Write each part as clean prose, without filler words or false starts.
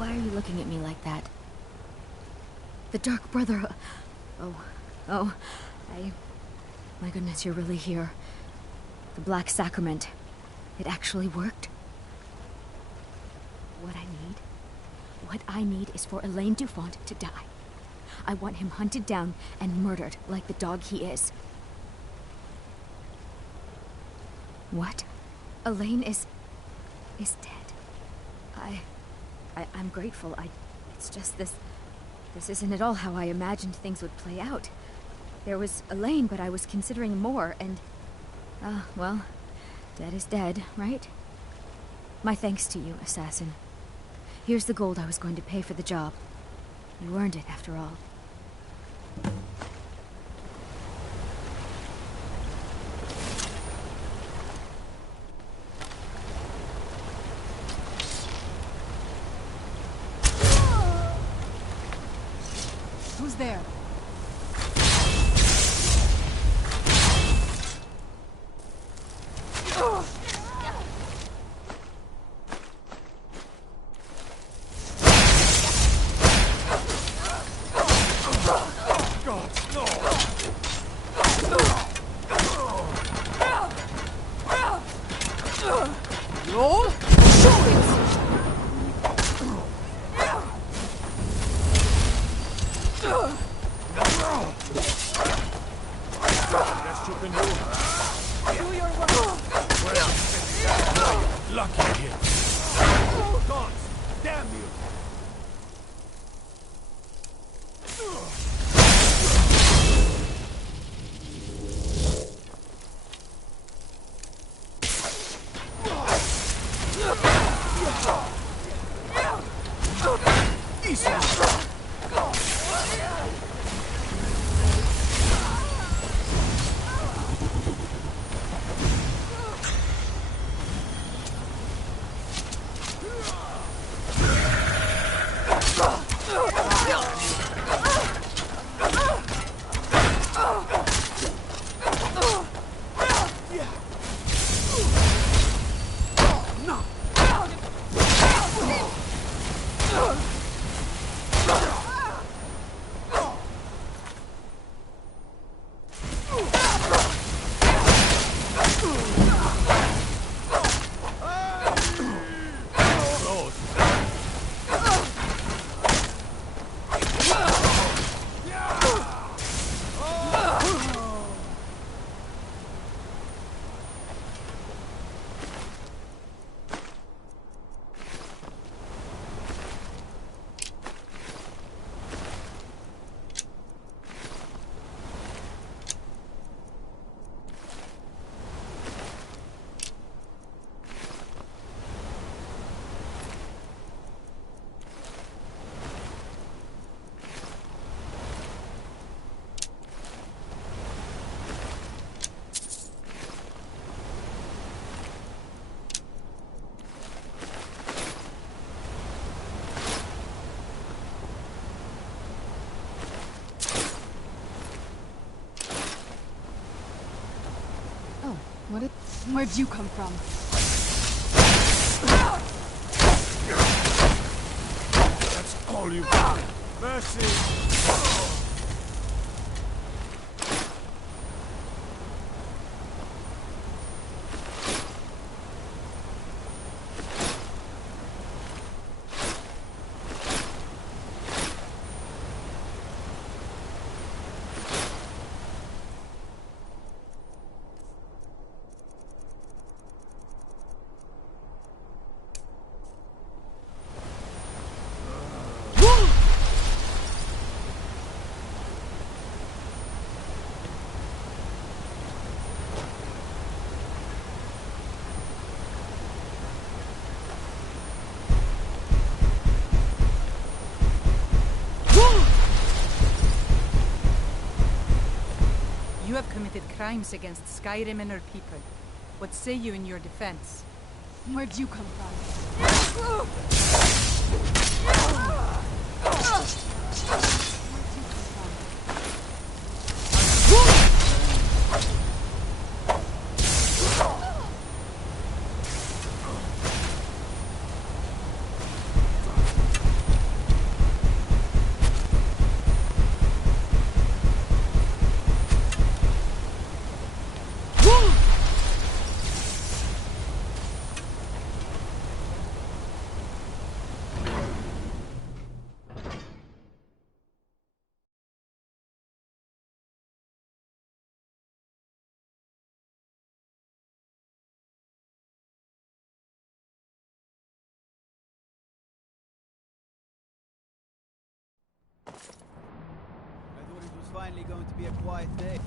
Why are you looking at me like that? The Dark Brother... Oh, My goodness, you're really here. The Black Sacrament. It actually worked? What I need is for Elaine Dufont to die. I want him hunted down and murdered like the dog he is. What? Elaine is dead. I'm grateful. It's just this isn't at all how I imagined things would play out. There was Elaine, but I was considering more, and... well, dead is dead, right? My thanks to you, assassin. Here's the gold I was going to pay for the job. You earned it, after all. Who's there? Where'd you come from? That's all you got. Mercy! You have committed crimes against Skyrim and her people. What say you in your defense? Where'd you come from? finally going to be a quiet day.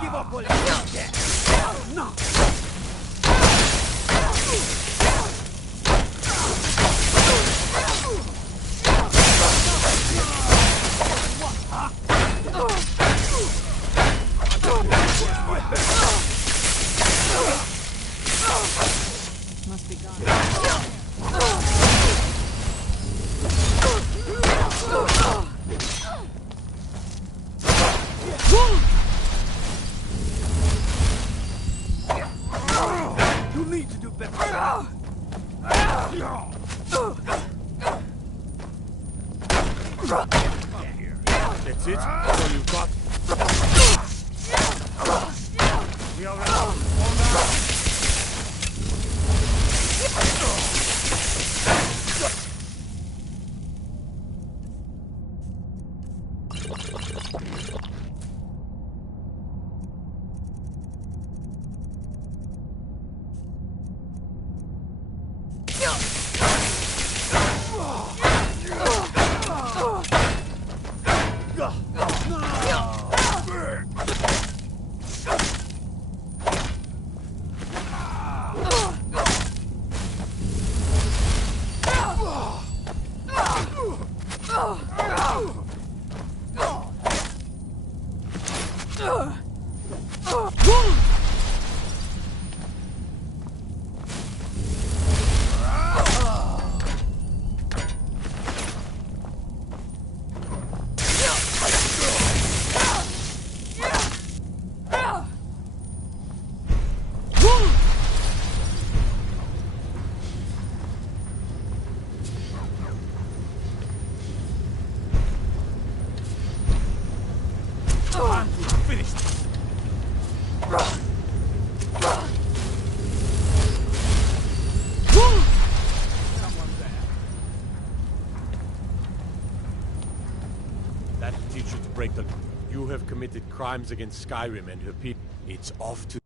Give up while you can. No. Must be gone. You need to do better. That's it? All you've got? We are ready. All down. You have committed crimes against Skyrim and her people. It's off to...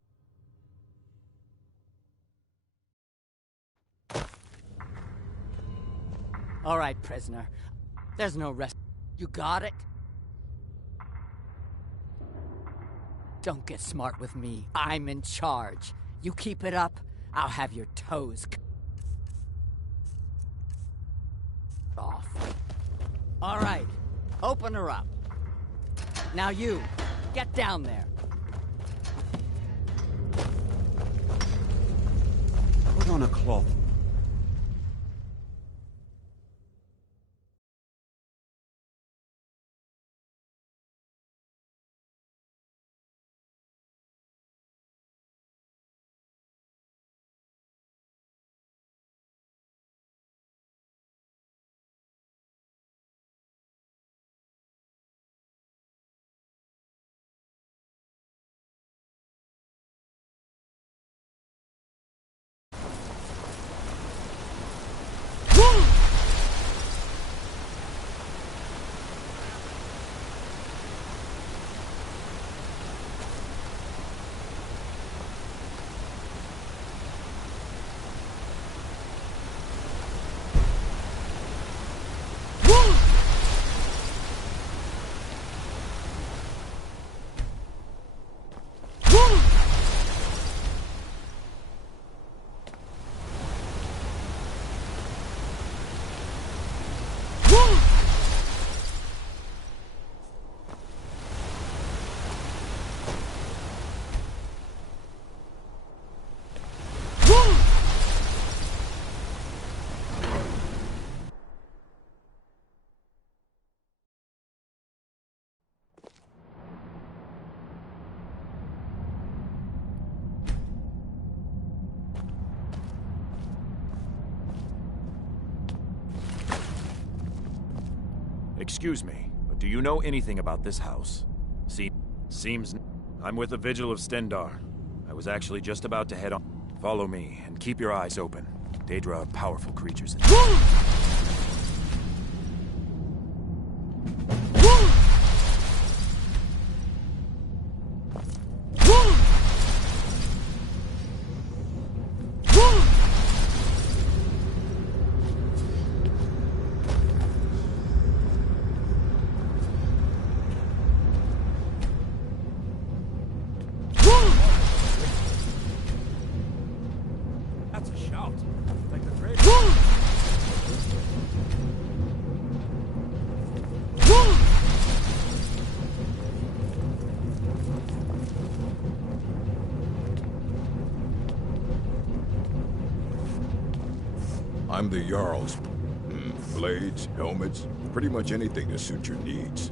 All right, prisoner. There's no rest. You got it? Don't get smart with me. I'm in charge. You keep it up, I'll have your toes off. All right, open her up. Now you, get down there. Put on a cloth. Excuse me, but do you know anything about this house? Seems... I'm with the Vigil of Stendar. I was actually just about to head on. Follow me, and keep your eyes open. Daedra are powerful creatures. out. Like the great. I'm the Jarl's. Blades, helmets, pretty much anything to suit your needs.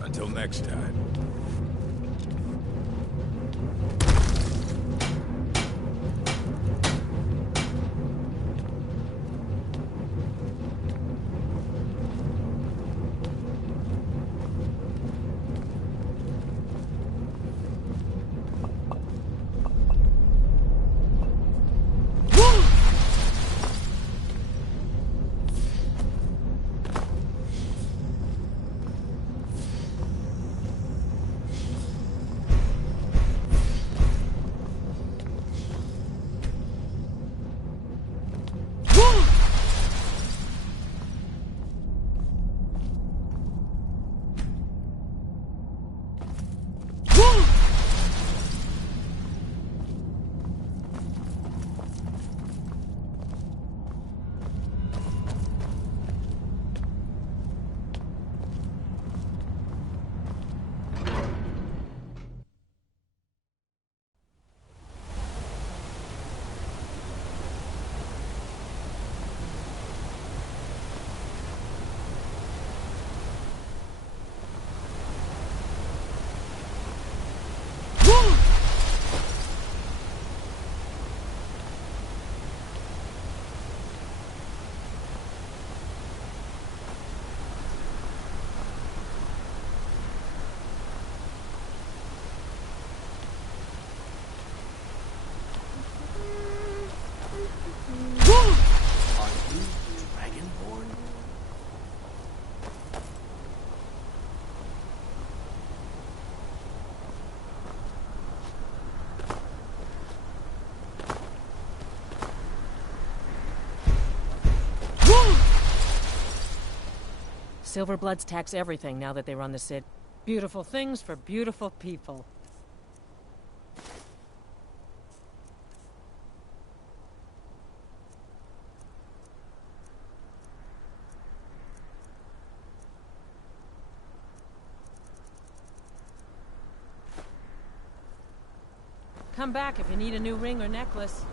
Until next time. Silverbloods tax everything now that they run the city. Beautiful things for beautiful people. Come back if you need a new ring or necklace.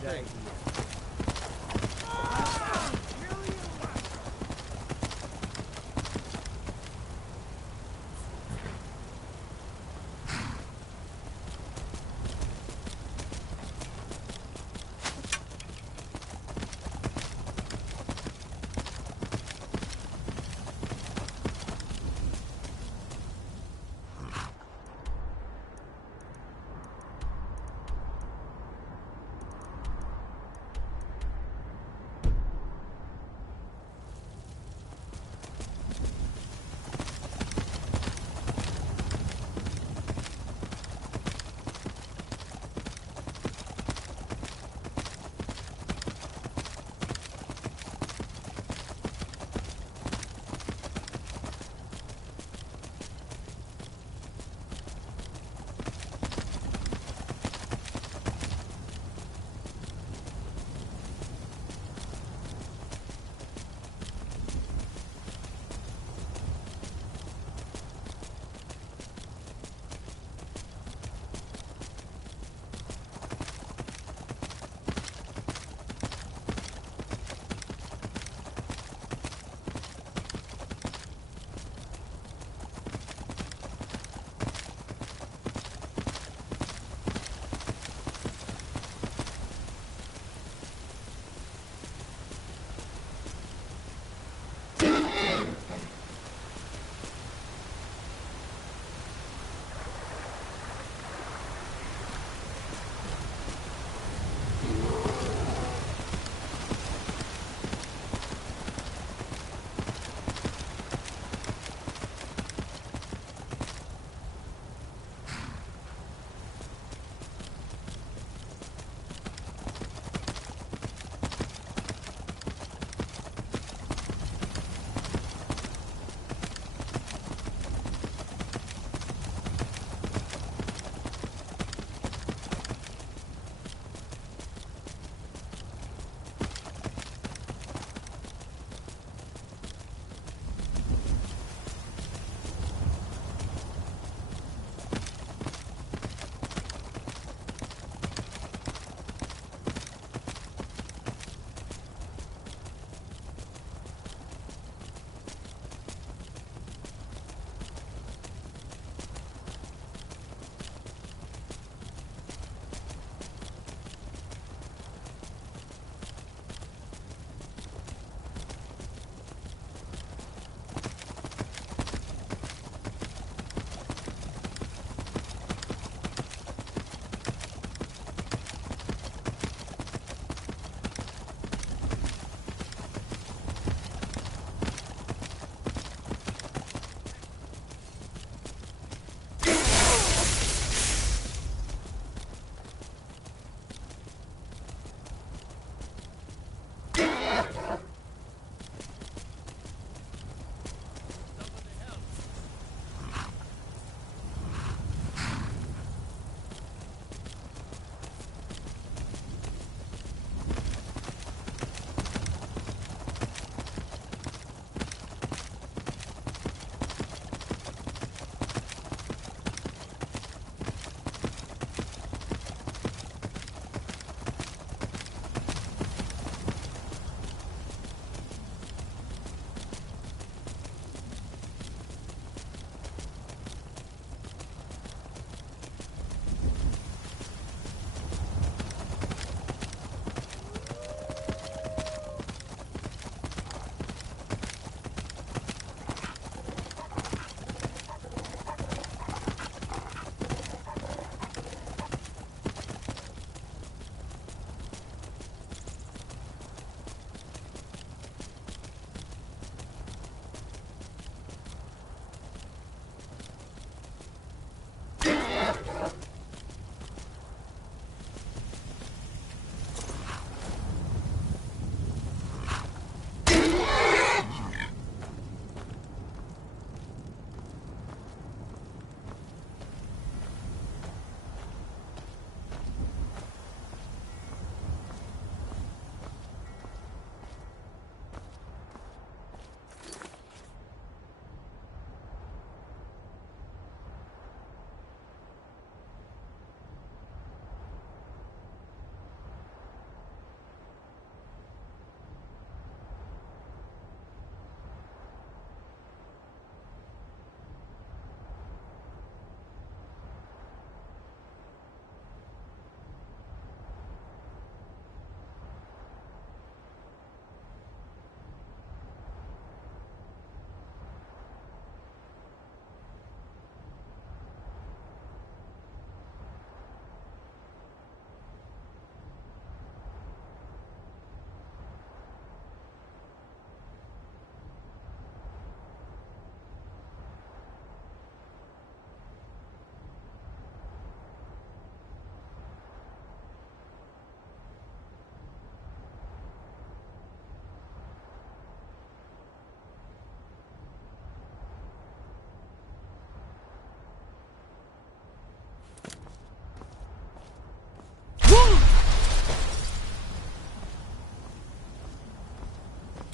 bad idea.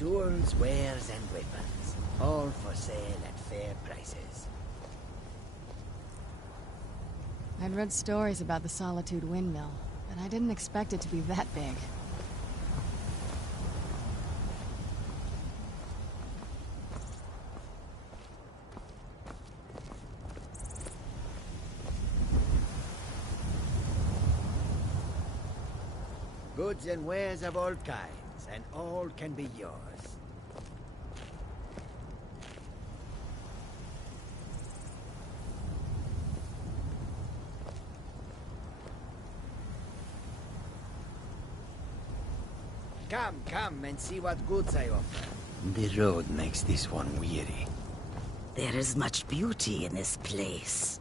Tools, wares, and weapons. All for sale at fair prices. I'd read stories about the Solitude Windmill, but I didn't expect it to be that big. Goods and wares of all kinds, and all can be yours. Come and see what goods I offer. The road makes this one weary. There is much beauty in this place.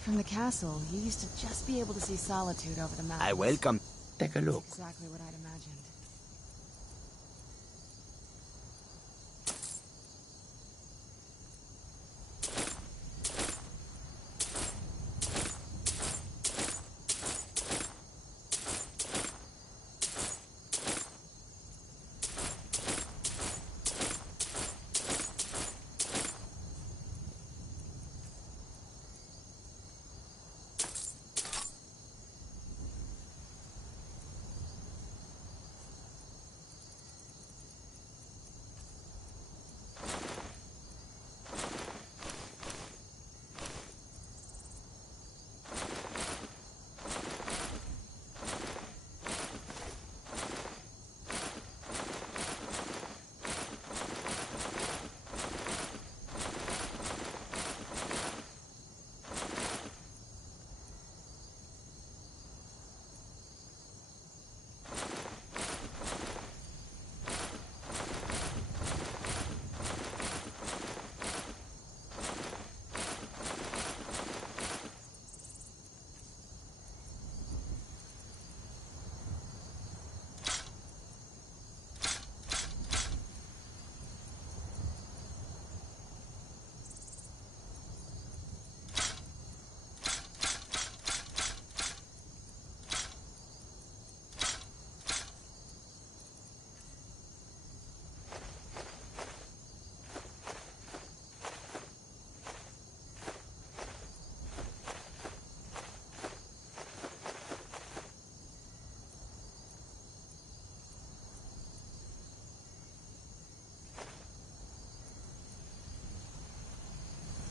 From the castle, you used to just be able to see Solitude over the mountains. I welcome. Take a look. That's exactly what I'd imagined.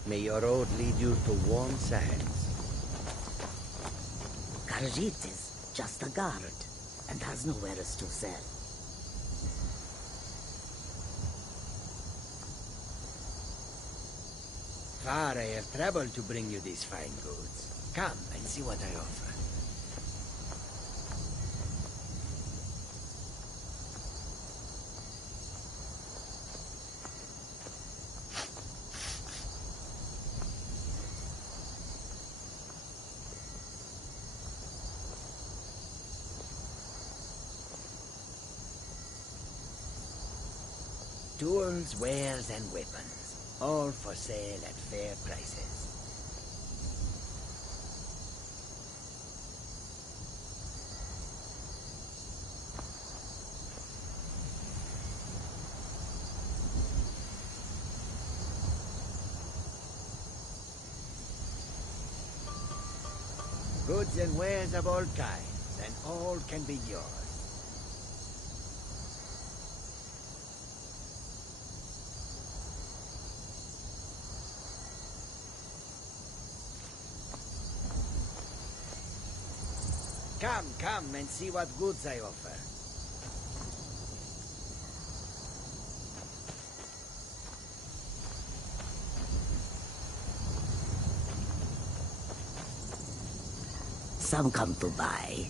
May your road lead you to warm sands. Khajiit is just a guard and has no wares to sell. Far I have traveled to bring you these fine goods. Come and see what I offer. Tools, wares, and weapons. All for sale at fair prices. Goods and wares of all kinds, and all can be yours. Come and see what goods I offer. Some come to buy,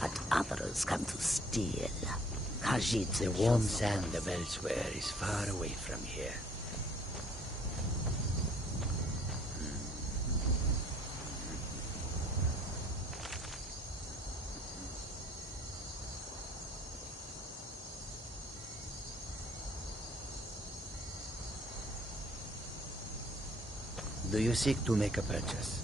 but others come to steal. Khajiit, The warm sand of elsewhere is far away from here. Do you seek to make a purchase?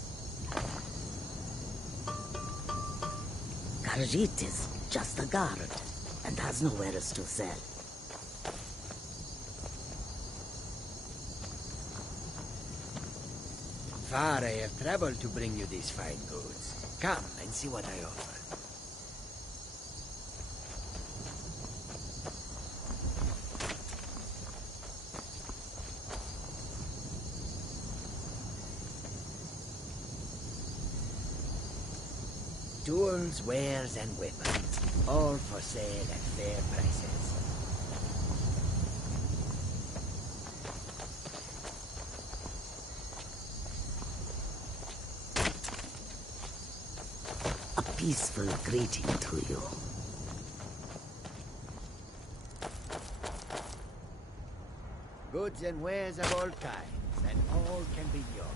Karjit is just a guard and has no wares to sell. Far I have traveled to bring you these fine goods. Come and see what I offer. Tools, wares, and weapons, all for sale at fair prices. A peaceful greeting to you. Goods and wares of all kinds, and all can be yours.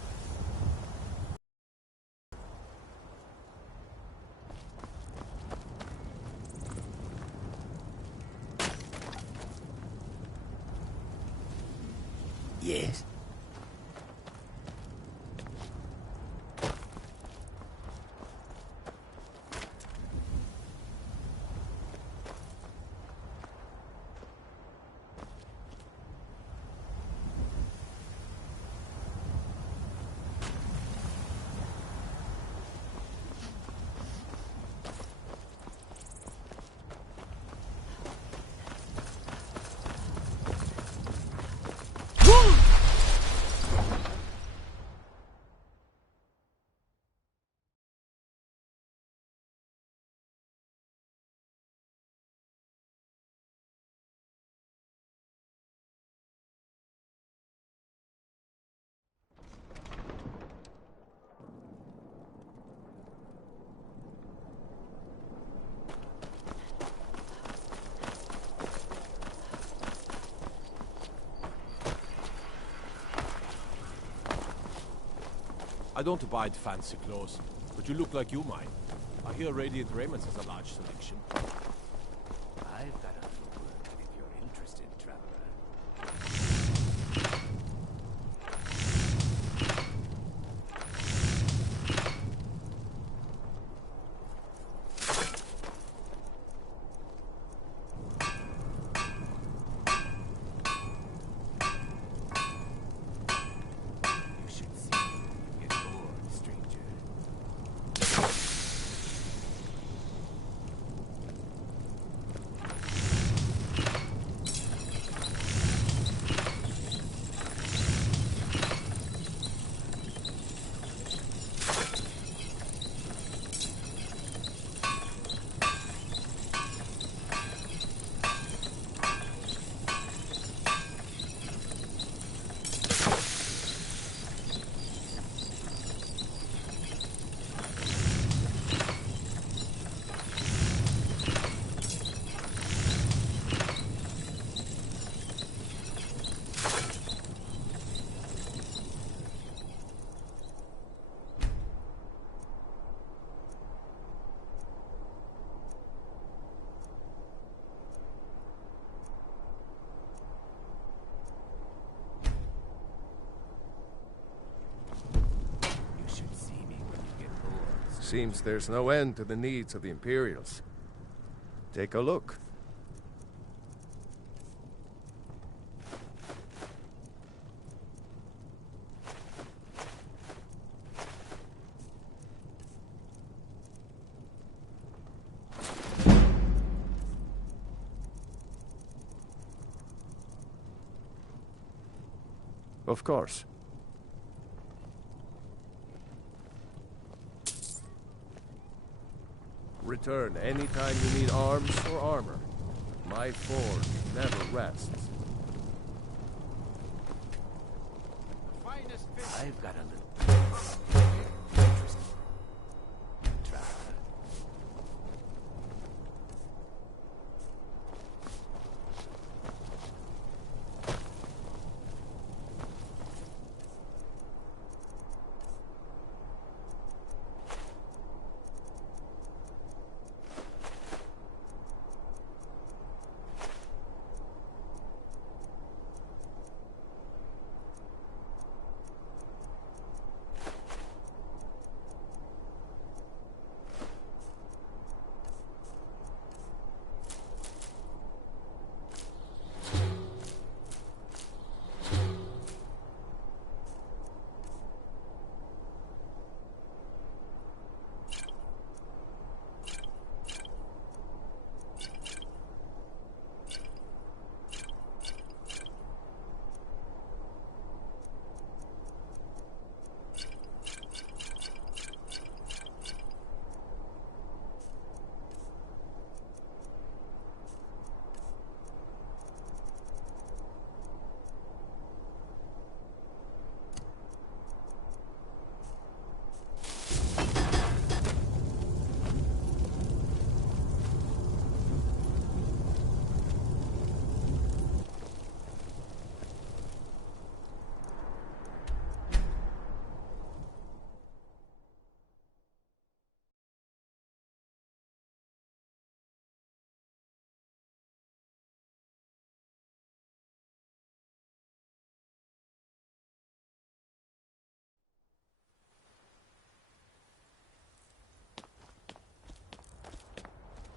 Yes. I don't abide fancy clothes, but you look like you might. I hear Radiant Raiments has a large selection. I've got a little work if you're interested, traveler. You should see me get bored, stranger. Seems there's no end to the needs of the Imperials. Take a look. Of course. Return anytime you need arms or armor. My forge never rests. I've got a little interest. Traveler.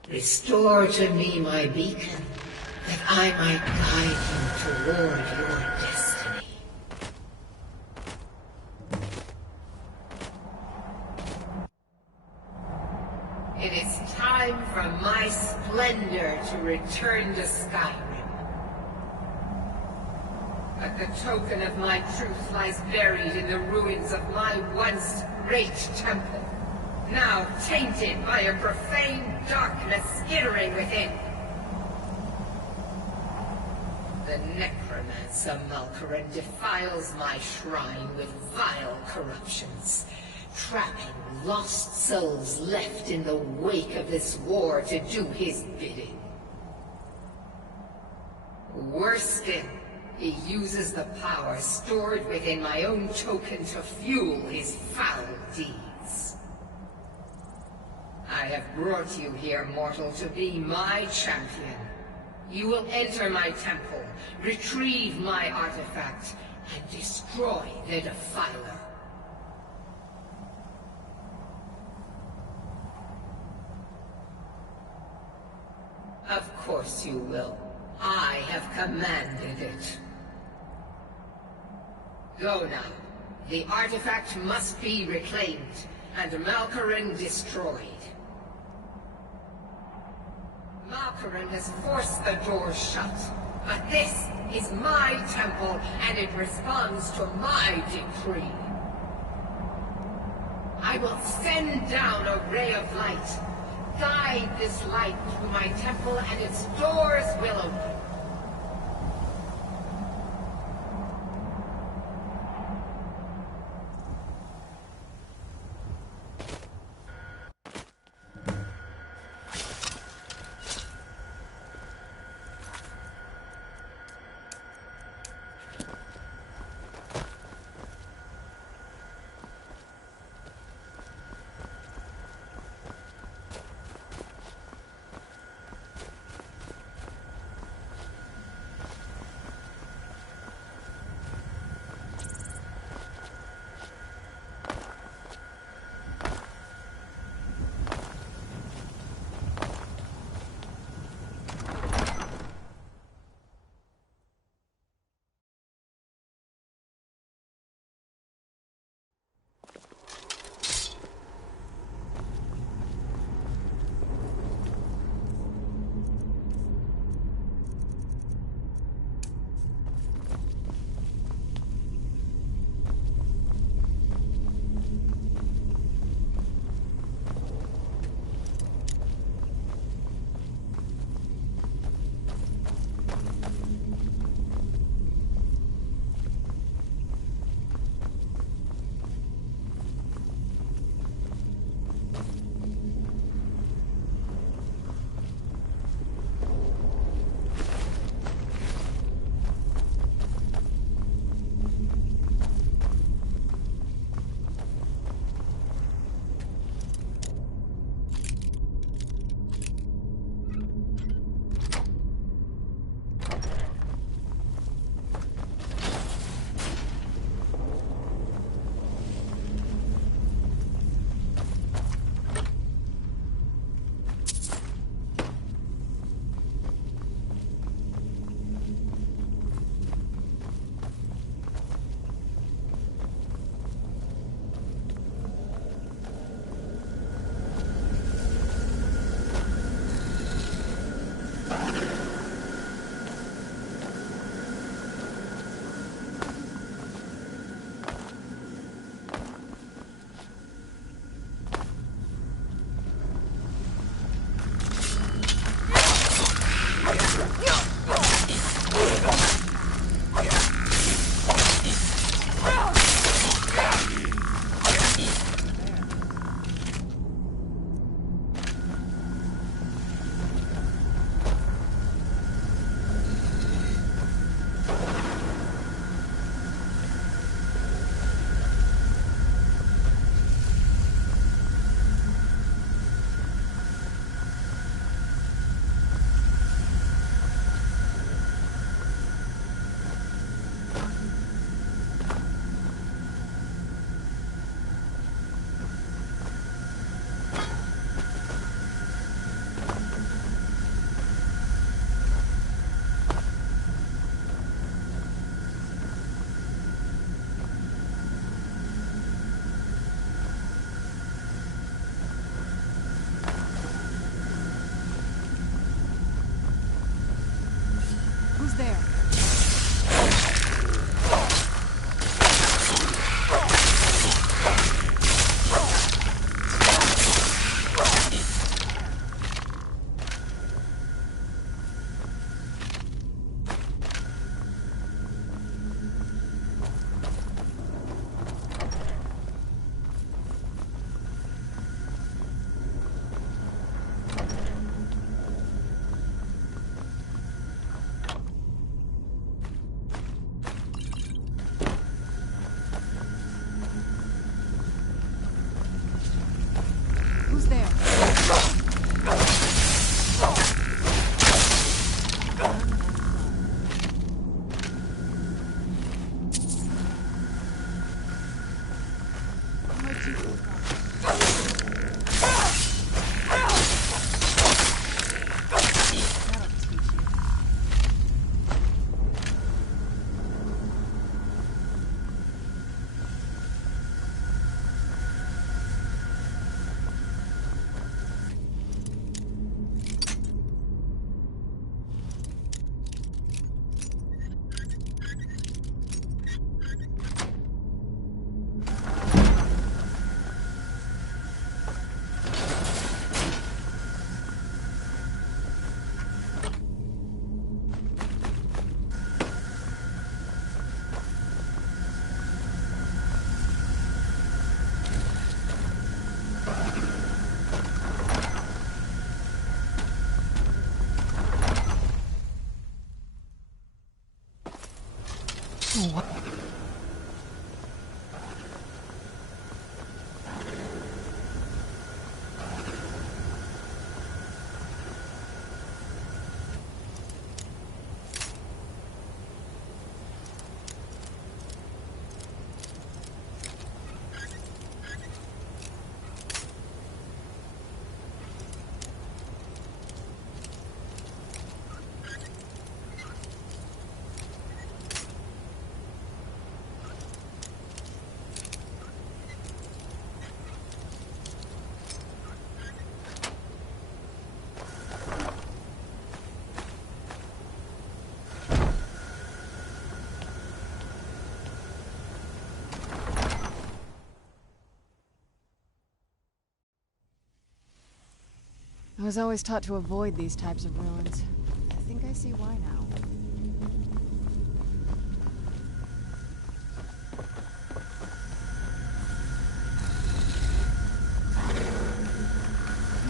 Restore to me my beacon, that I might guide you toward your destiny. It is time for my splendor to return to Skyrim. But the token of my truth lies buried in the ruins of my once great temple, now tainted by a profane darkness skittering within. The necromancer Malkaran defiles my shrine with vile corruptions, trapping lost souls left in the wake of this war to do his bidding. Worse still, he uses the power stored within my own token to fuel his foul deeds. I have brought you here, mortal, to be my champion. You will enter my temple, retrieve my artifact, and destroy the Defiler. Of course you will. I have commanded it. Go now. The artifact must be reclaimed, and Malkaran destroyed. Malkaran has forced the doors shut, but this is my temple, and it responds to my decree. I will send down a ray of light. Guide this light through my temple, and its doors will open. I was always taught to avoid these types of ruins. I think I see why now.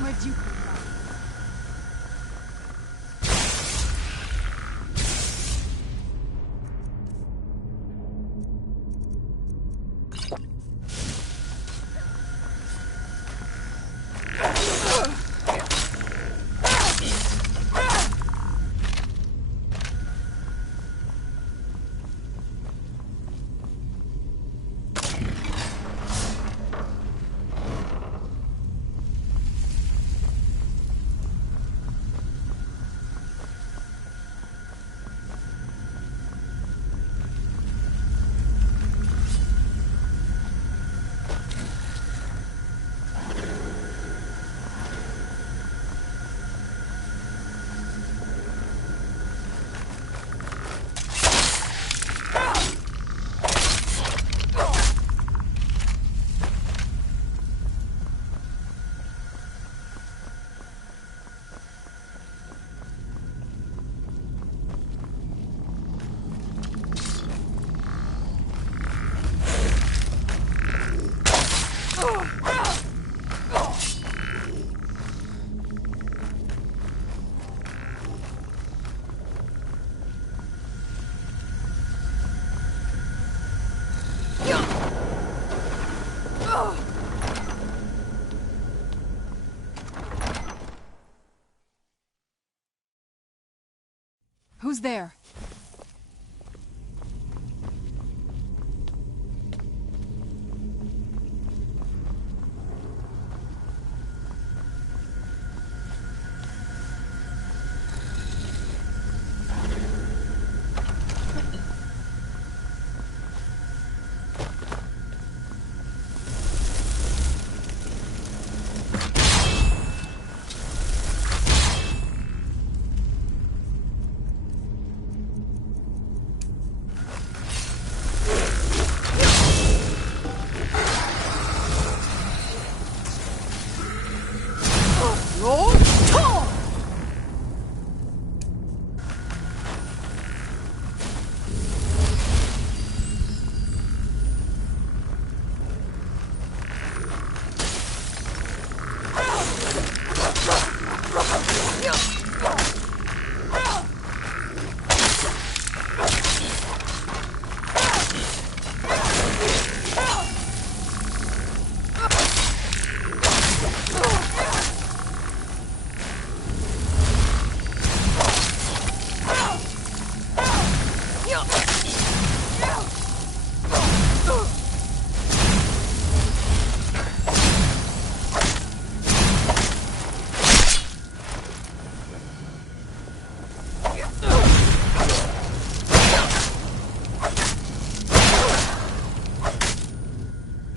Where'd you come from? Who's there?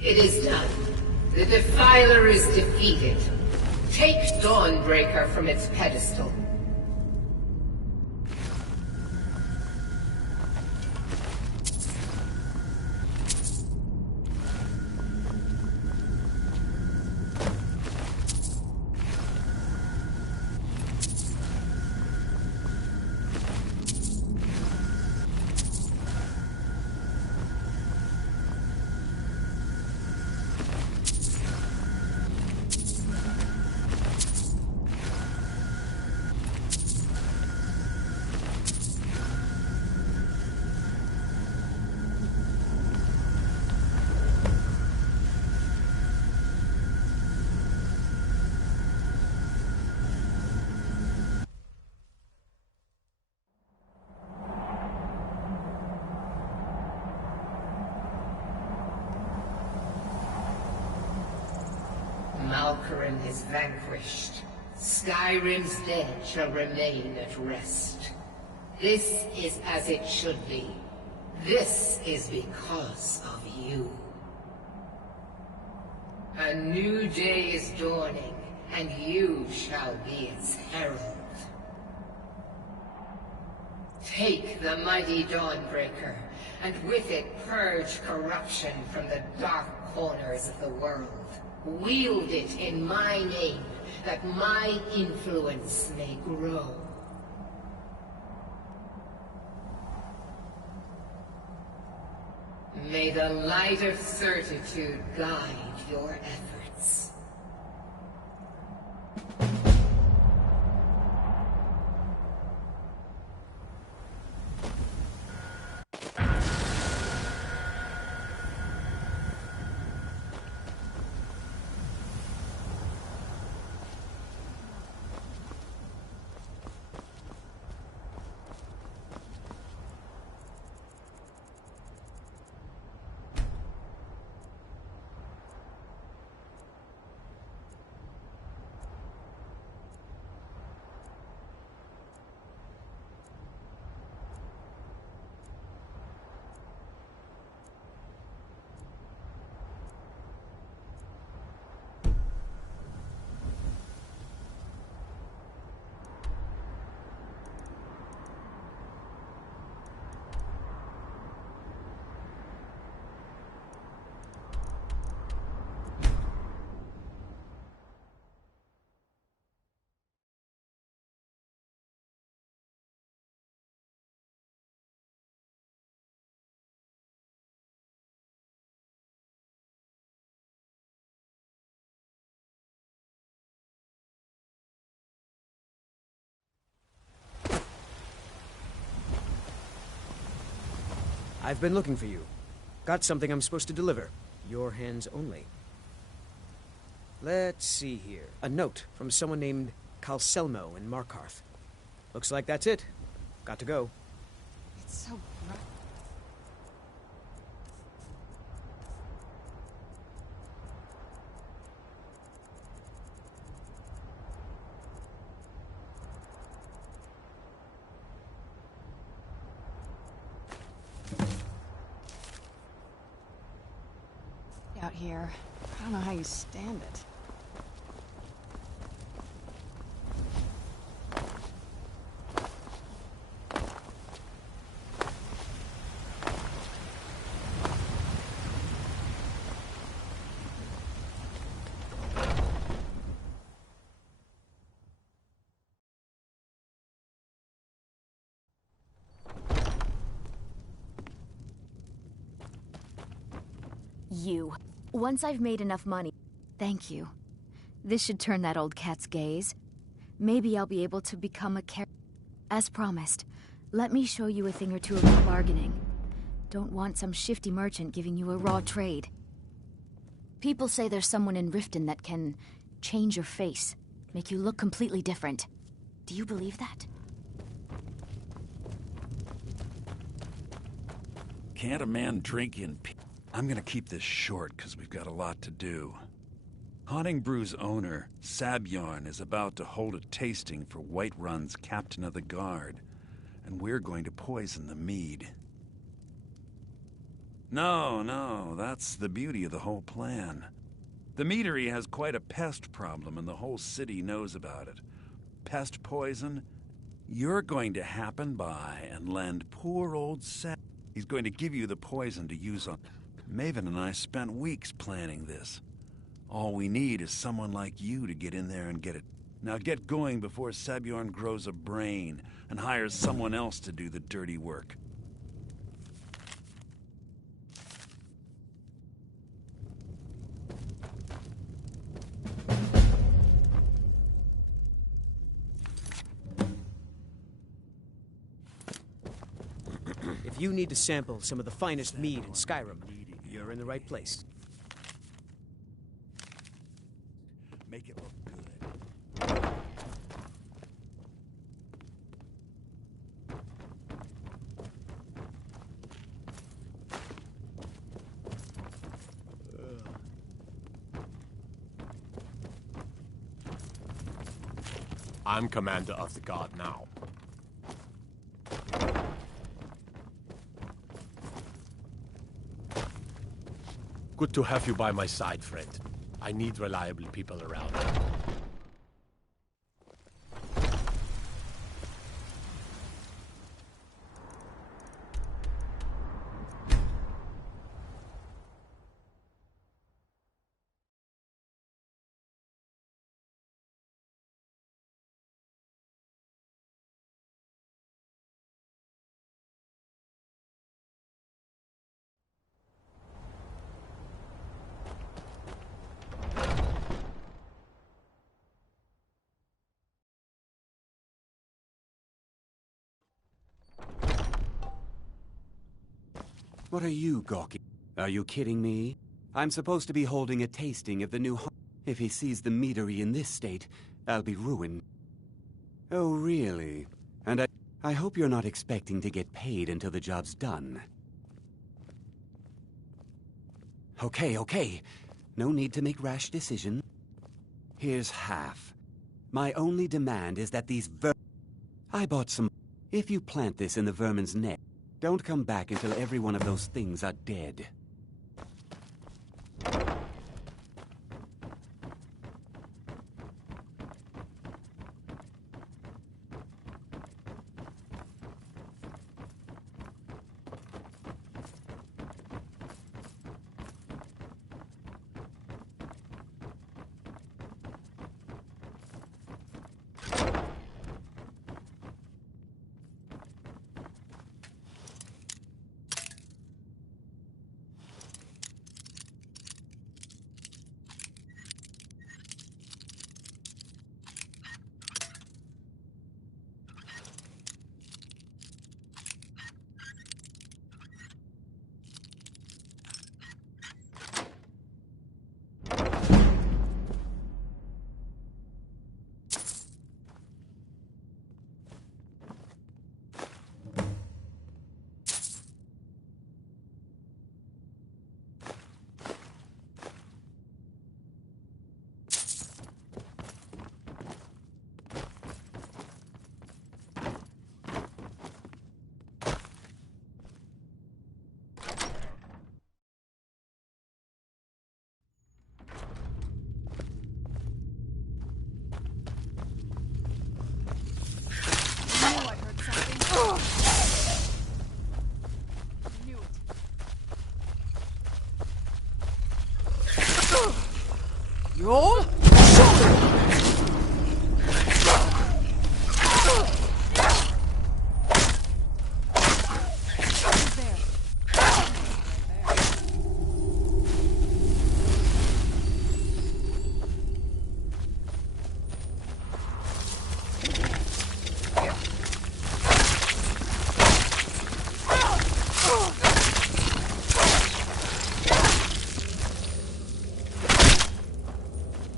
It is done. The Defiler is defeated. Take Dawnbreaker from its pedestal. Malkaran is vanquished, Skyrim's dead shall remain at rest. This is as it should be. This is because of you. A new day is dawning, and you shall be its herald. Take the mighty Dawnbreaker, and with it purge corruption from the dark corners of the world. Wield it in my name, that my influence may grow. May the light of certitude guide your efforts. I've been looking for you. Got something I'm supposed to deliver. Your hands only. Let's see here. A note from someone named Calselmo in Markarth. Looks like that's it. Got to go. It's so bright. Out here. I don't know how you stand it. You. Once I've made enough money... Thank you. This should turn that old cat's gaze. Maybe I'll be able to become a As promised, let me show you a thing or two about bargaining. Don't want some shifty merchant giving you a raw trade. People say there's someone in Riften that can change your face, make you look completely different. Do you believe that? Can't a man drink in peace? I'm gonna keep this short, because we've got a lot to do. Haunting Brew's owner, Sabjorn, is about to hold a tasting for Whiterun's captain of the guard, and we're going to poison the mead. No, that's the beauty of the whole plan. The meadery has quite a pest problem, and the whole city knows about it. Pest poison? You're going to happen by and lend poor old Sab. He's going to give you the poison to use on... Maven and I spent weeks planning this. All we need is someone like you to get in there and get it. Now get going before Sabjorn grows a brain and hires someone else to do the dirty work. If you need to sample some of the finest mead in Skyrim, you're in the right place. Make it look good. I'm commander of the guard now. Good to have you by my side, friend. I need reliable people around. What are you gawking? Are you kidding me? I'm supposed to be holding a tasting of the new If he sees the meadery in this state, I'll be ruined. Oh, really? And I hope you're not expecting to get paid until the job's done. Okay. No need to make rash decisions. Here's half. My only demand is that these I bought some... If you plant this in the vermin's neck, don't come back until every one of those things are dead. Roll!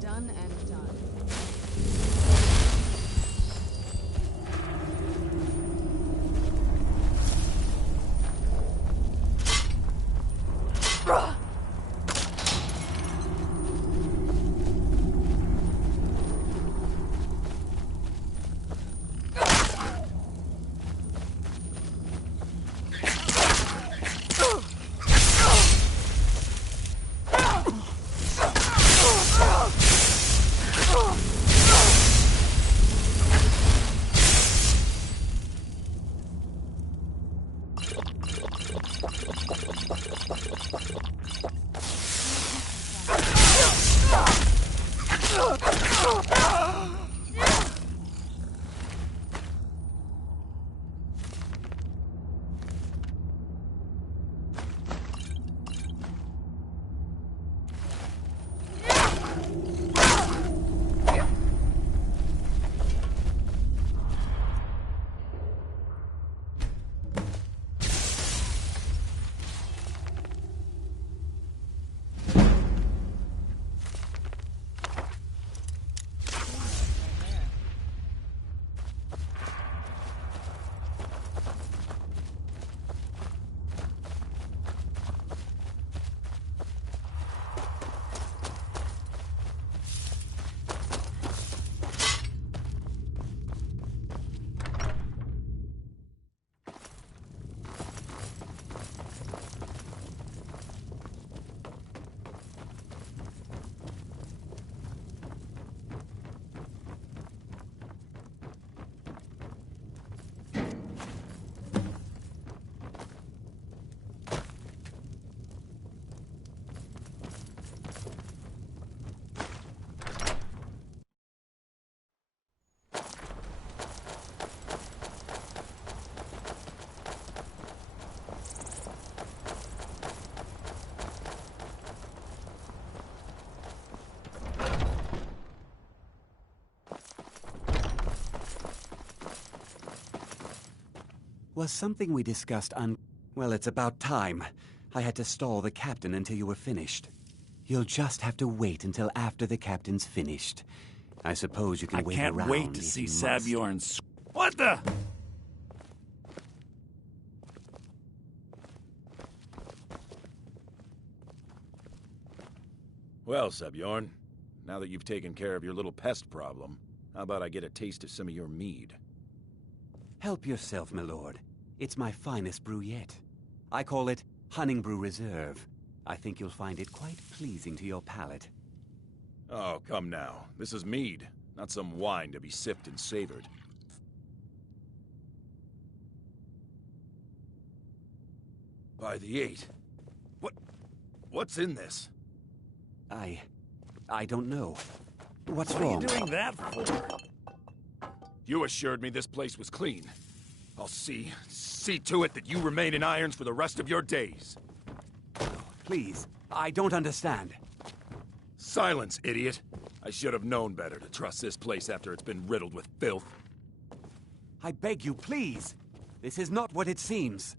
Done and done. Was something we discussed Well, it's about time. I had to stall the captain until you were finished. You'll just have to wait until after the captain's finished. I suppose you can wait around. I can't wait to see Sabjorn's... What the? Well, Sabjorn, now that you've taken care of your little pest problem, how about I get a taste of some of your mead? Help yourself, my lord. It's my finest brew yet. I call it Honningbrew Reserve. I think you'll find it quite pleasing to your palate. Oh, come now. This is mead, not some wine to be sipped and savored. By the 8. What's in this? I don't know. What's wrong? What are you doing that for? You assured me this place was clean. I'll see to it that you remain in irons for the rest of your days. Please, I don't understand. Silence, idiot. I should have known better to trust this place after it's been riddled with filth. I beg you, please. This is not what it seems.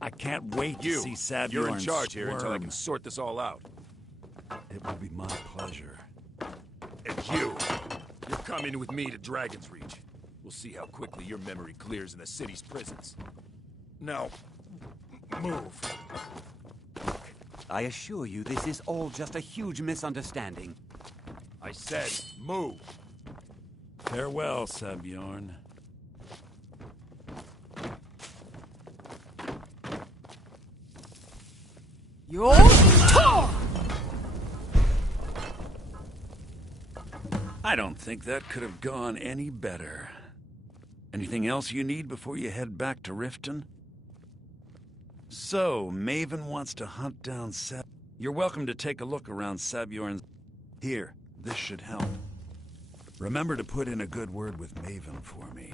I can't wait to see Sabjorn You're in charge squirm. here until I can sort this all out. It will be my pleasure. And you're coming with me to Dragon's Reach. We'll see how quickly your memory clears in the city's prisons. Now, move. I assure you, this is all just a huge misunderstanding. I said, move. Farewell, Sabjorn. Your I don't think that could have gone any better. Anything else you need before you head back to Riften? So, Maven wants to hunt down Sab... You're welcome to take a look around Sabjorn's... Here, this should help. Remember to put in a good word with Maven for me.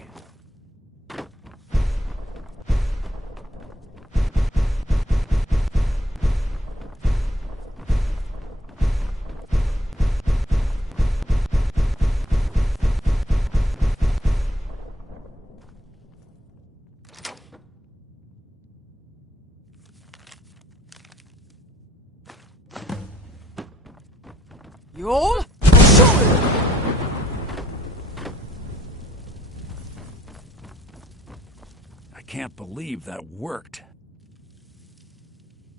Your I can't believe that worked.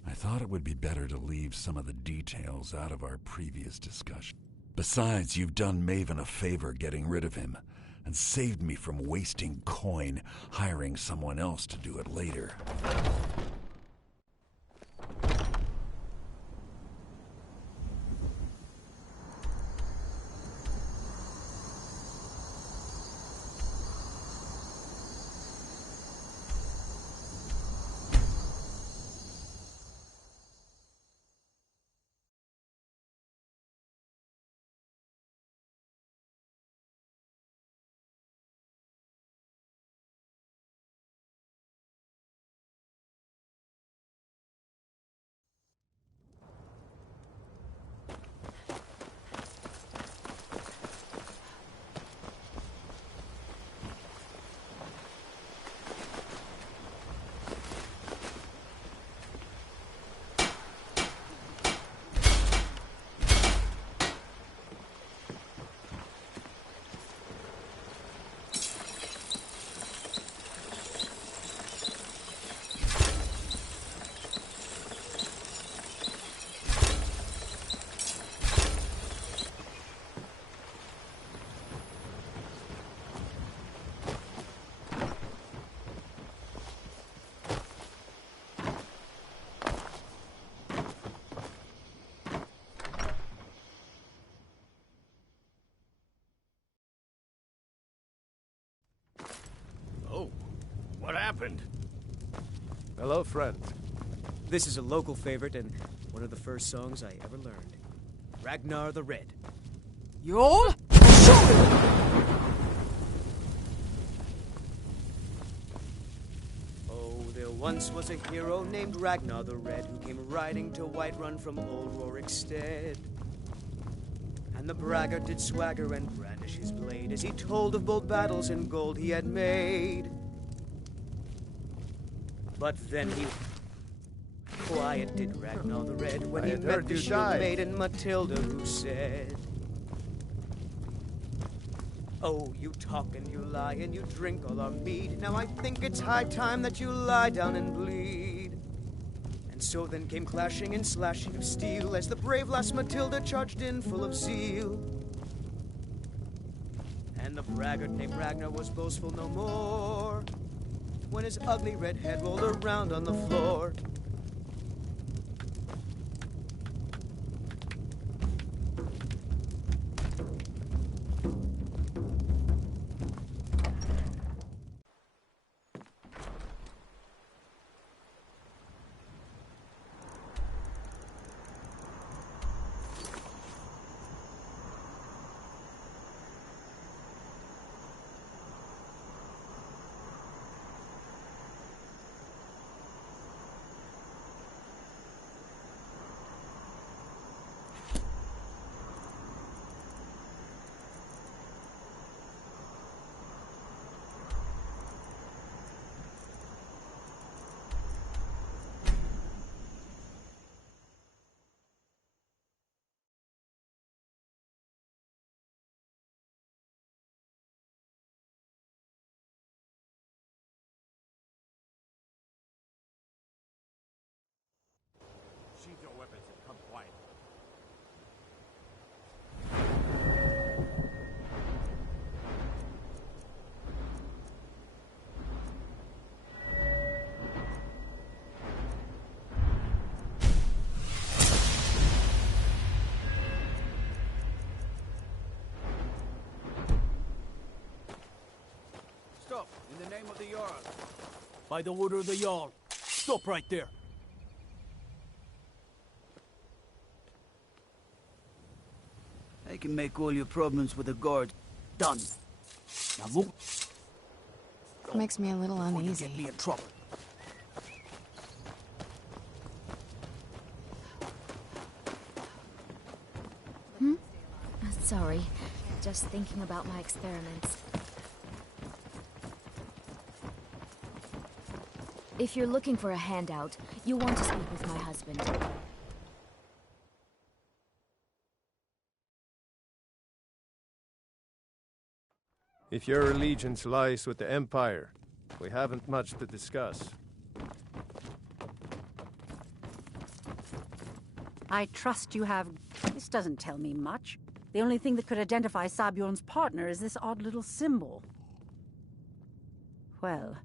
I thought it would be better to leave some of the details out of our previous discussion. Besides, you've done Maven a favor getting rid of him, and saved me from wasting coin hiring someone else to do it later. Oh, what happened? Hello, friend. This is a local favorite and one of the first songs I ever learned. Ragnar the Red. Your Oh, there once was a hero named Ragnar the Red who came riding to Whiterun from old Rorikstead. And And the braggart did swagger and brandish his blade as he told of bold battles and gold he had made. But then he... Quiet did Ragnar the Red when he met the shield maiden Matilda, who said, "Oh, you talk and you lie and you drink all our mead. Now I think it's high time that you lie down and bleed." And so then came clashing and slashing of steel as the brave lass Matilda charged in full of zeal. And the braggart named Ragnar was boastful no more when his ugly red head rolled around on the floor. Sheathe your weapons and come quiet. Stop, in the name of the Jarl. By the order of the Jarl. Stop right there. I can make all your problems with the guard done. Now move. Makes me a little uneasy. Get me in trouble. Sorry. Just thinking about my experiments. If you're looking for a handout, you want to speak with my husband. If your allegiance lies with the Empire, we haven't much to discuss. I trust you have... This doesn't tell me much. The only thing that could identify Sabjorn's partner is this odd little symbol. Well,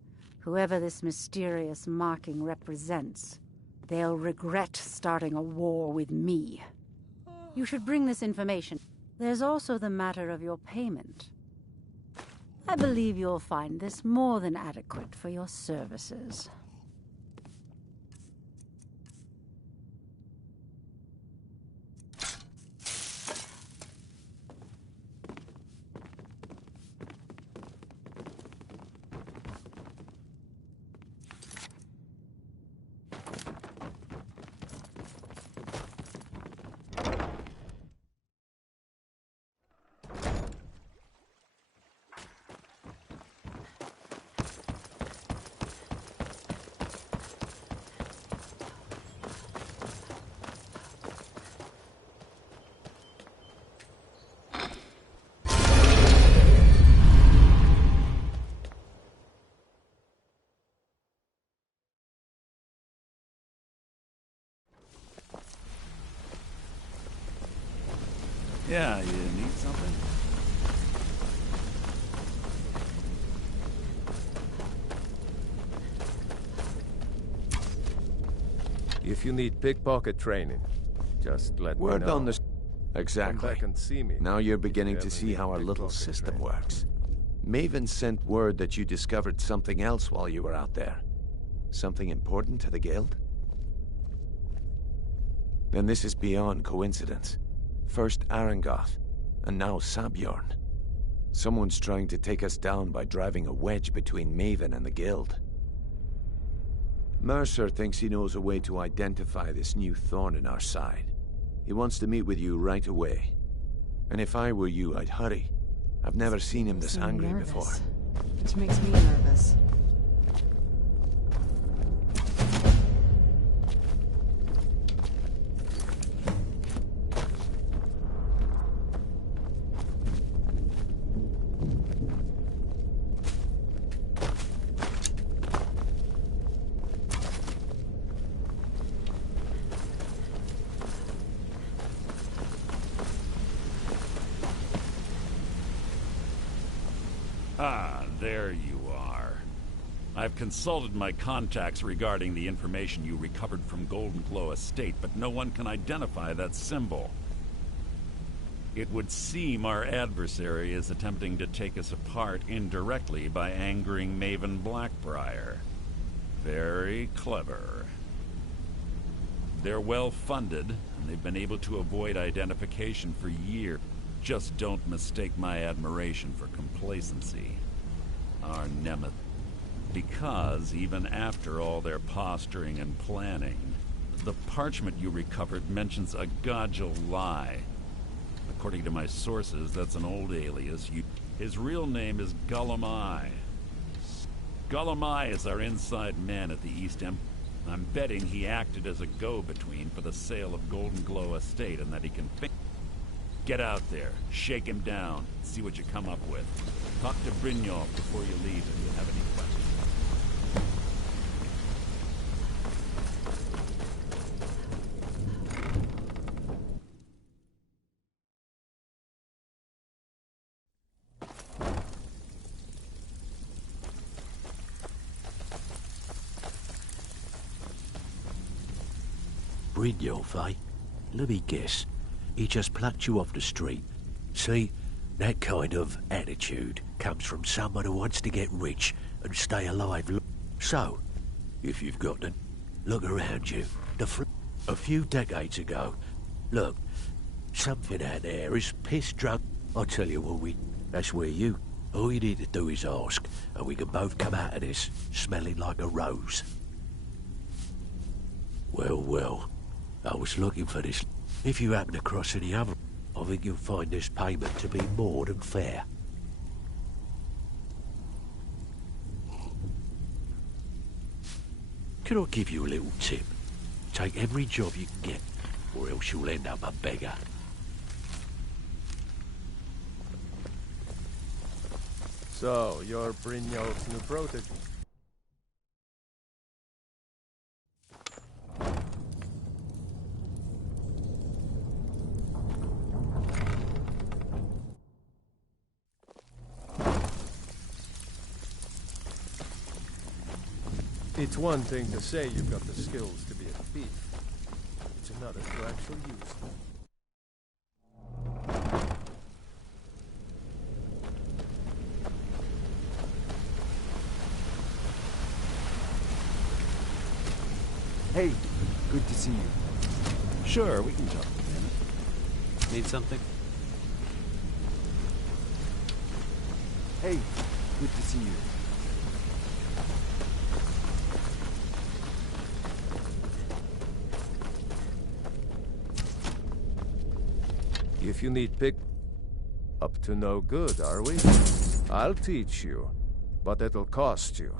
whoever this mysterious marking represents, they'll regret starting a war with me. You should bring this information. There's also the matter of your payment. I believe you'll find this more than adequate for your services. Yeah, you need something? If you need pickpocket training, just let me know. Word on the... Exactly. Come back and see me. Now you're beginning to see how our little system works. Maven sent word that you discovered something else while you were out there. Something important to the Guild? Then this is beyond coincidence. First Arangoth, and now Sabjorn. Someone's trying to take us down by driving a wedge between Maven and the Guild. Mercer thinks he knows a way to identify this new thorn in our side. He wants to meet with you right away. And if I were you, I'd hurry. I've never seen him this angry before. Which makes me nervous. Ah, there you are. I've consulted my contacts regarding the information you recovered from Golden Glow Estate, but no one can identify that symbol. It would seem our adversary is attempting to take us apart indirectly by angering Maven Blackbriar. Very clever. They're well funded, and they've been able to avoid identification for years. Just don't mistake my admiration for complacency. Our nemesis. Because even after all their posturing and planning, the parchment you recovered mentions a Godjal lie. According to my sources, that's an old alias. His real name is Gullumai. Gullumai is our inside man at the East Empire. I'm betting he acted as a go-between for the sale of Golden Glow Estate and that he can get out there, shake him down, see what you come up with. Talk to Brynjolf before you leave if you have any questions. Brynjolf, eh? Let me guess. He just plucked you off the street. See, that kind of attitude comes from someone who wants to get rich and stay alive. So, if you've got to look around you, a few decades ago, look, something out there is piss drunk. I'll tell you what that's where all you need to do is ask, and we can both come out of this smelling like a rose. Well, I was looking for this. If you happen to cross any other, I think you'll find this payment to be more than fair. Can I give you a little tip? Take every job you can get, or else you'll end up a beggar. So, you're Brynjolf's new protege. It's one thing to say you've got the skills to be a thief. It's another to actually use them. Hey, good to see you. Sure, we can talk a minute. Need something? Hey, good to see you. If you need up to no good, are we? I'll teach you, but it'll cost you.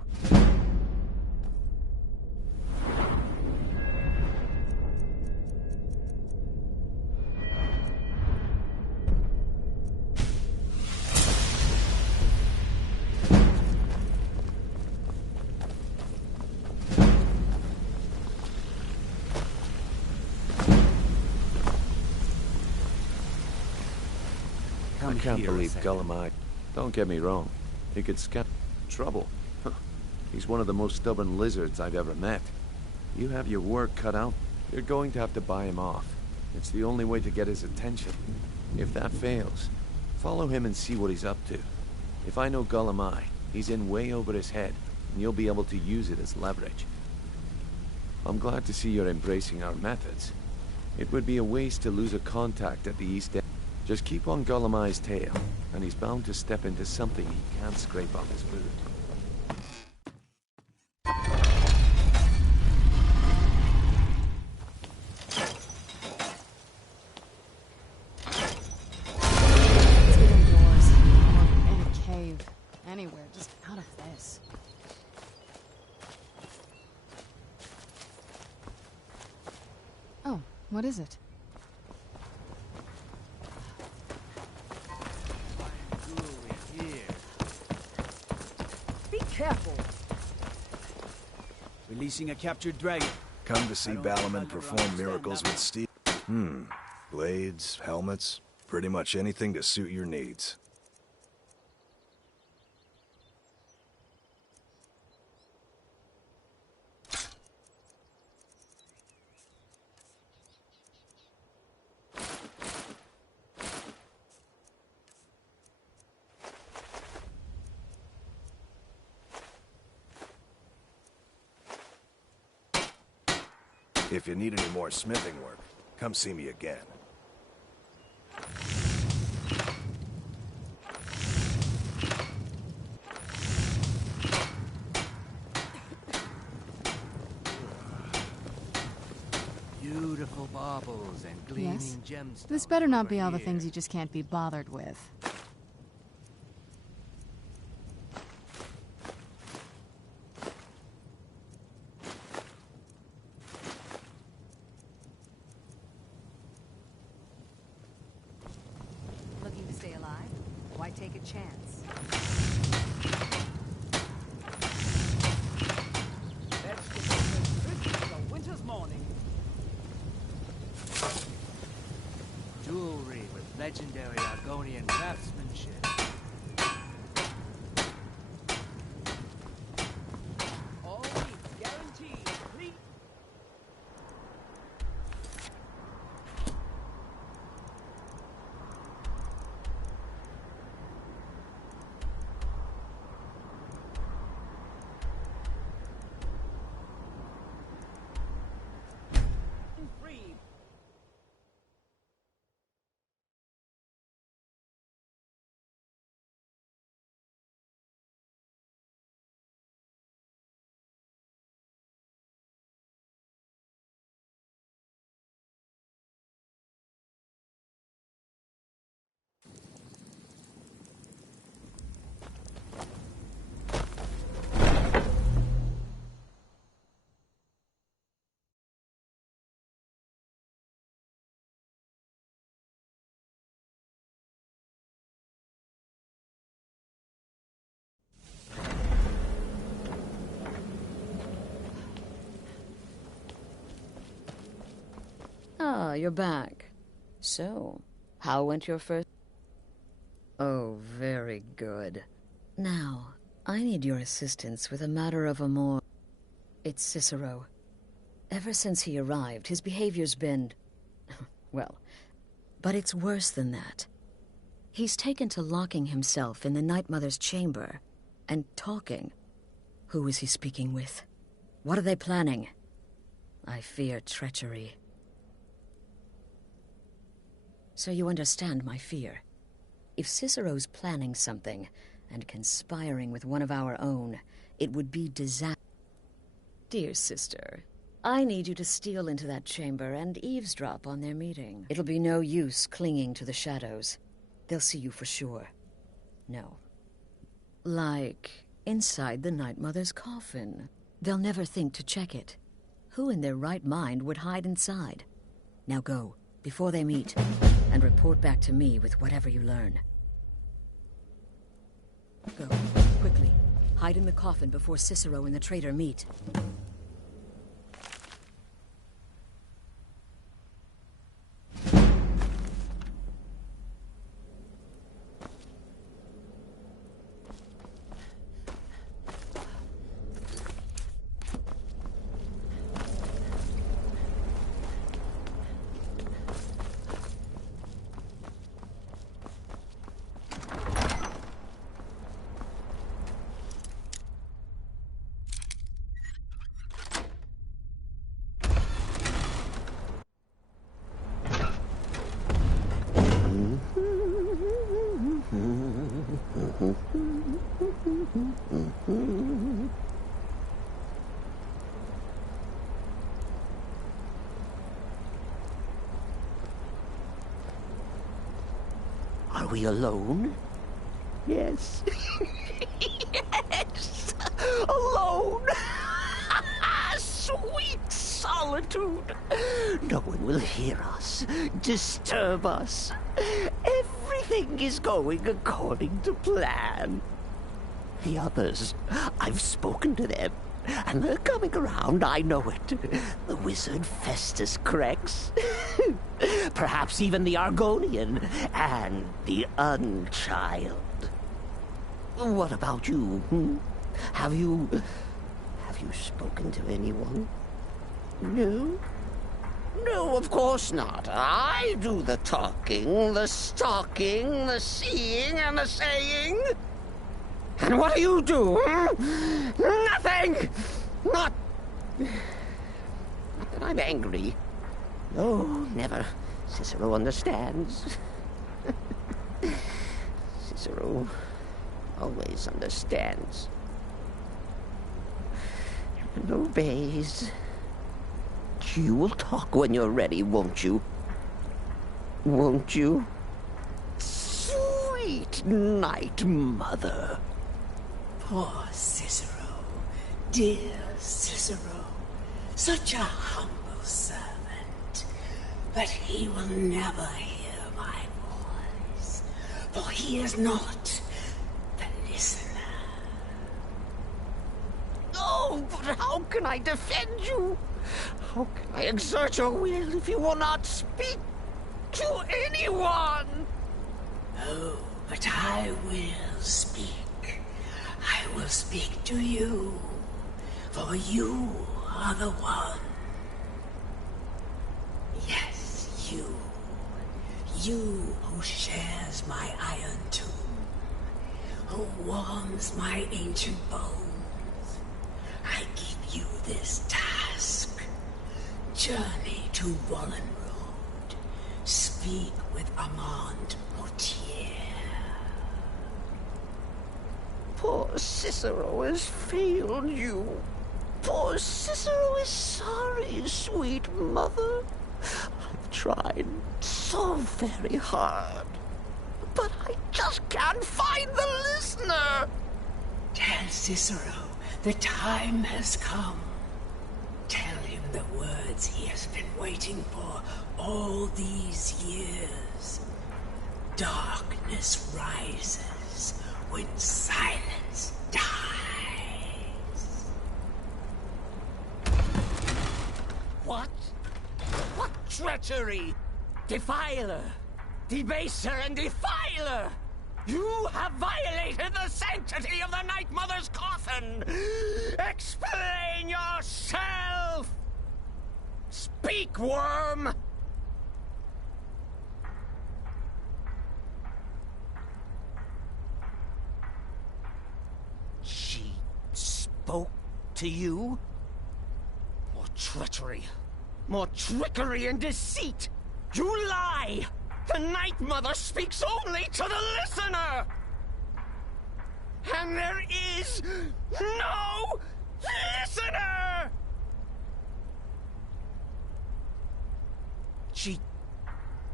I can't believe Gullumai. Don't get me wrong. He could scare trouble. He's one of the most stubborn lizards I've ever met. You have your work cut out. You're going to have to buy him off. It's the only way to get his attention. If that fails, follow him and see what he's up to. If I know Gullumai, he's in way over his head, and you'll be able to use it as leverage. I'm glad to see you're embracing our methods. It would be a waste to lose a contact at the East End. Just keep on Gullumai's tail, and he's bound to step into something he can't scrape off his boot. Out of this. Oh, what is it? Be careful! Releasing a captured dragon. Come to see Balaman perform miracles with steel. Blades, helmets, pretty much anything to suit your needs. If you need any more smithing work, come see me again. Beautiful baubles and gleaming Yes? gemstones. This better not be all over the things you just can't be bothered with. Looking to stay alive? Why take a chance? A winter's morning. Jewelry with legendary Argonian craftsmanship. All week, guaranteed. Please. Free. Ah, you're back. So, how went your first... Oh, very good. Now, I need your assistance with a matter of a more... It's Cicero. Ever since he arrived, his behavior's been... well, but it's worse than that. He's taken to locking himself in the Night Mother's chamber and talking. Who is he speaking with? What are they planning? I fear treachery. So you understand my fear. If Cicero's planning something and conspiring with one of our own, it would be disaster. Dear sister, I need you to steal into that chamber and eavesdrop on their meeting. It'll be no use clinging to the shadows. They'll see you for sure. No. Like inside the Night Mother's coffin. They'll never think to check it. Who in their right mind would hide inside? Now go, before they meet, and report back to me with whatever you learn. Go, quickly. Hide in the coffin before Cicero and the traitor meet. Are we alone? Yes. Yes. solitude. No one will hear us, disturb us. Everything is going according to plan. The others, I've spoken to them, and they're coming around, I know it. The wizard Festus Crex, perhaps even the Argonian, and the Unchild. What about you? Have you spoken to anyone? No? No, of course not. I do the talking, the stalking, the seeing, and the saying. And what do you do? Nothing! Not that I'm angry. No, never. Cicero understands. Cicero always understands. And obeys. You will talk when you're ready, won't you? Won't you? Sweet night, Mother. Poor Cicero, dear Cicero, such a humble servant. But he will never hear my voice, for he is not the listener. Oh, but how can I defend you? How can I exert your will if you will not speak to anyone? Oh, but I will speak. I will speak to you, for you are the one. Yes, you. You who shares my iron tomb, who warms my ancient bones. I give you this task. Journey to Wallen Road. Speak with Armand Mortier. Poor Cicero has failed you. Poor Cicero is sorry, sweet mother. I've tried so very hard, but I just can't find the listener. Tell Cicero the time has come. Tell him the words he has been waiting for all these years. Darkness rises when silence dies. What? What treachery! Defiler! Debaser and defiler! You have violated the sanctity of the Night Mother's coffin! Explain yourself! Speak, worm! She spoke to you? More treachery. More trickery and deceit! You lie! The Night Mother speaks only to the listener! And there is no listener!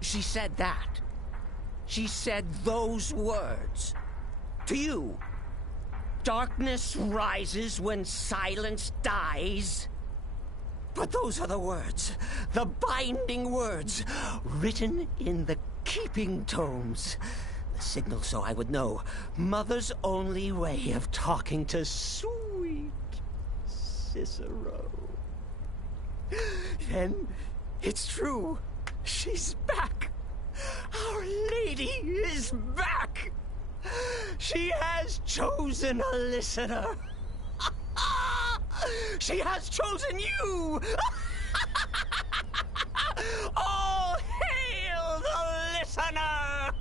She said that. She said those words. To you. Darkness rises when silence dies. But those are the words, the binding words, written in the keeping tomes. The signal so I would know. Mother's only way of talking to sweet Cicero. Then it's true. She's back. Our Lady is back. She has chosen a listener. She has chosen you! All hail the listener!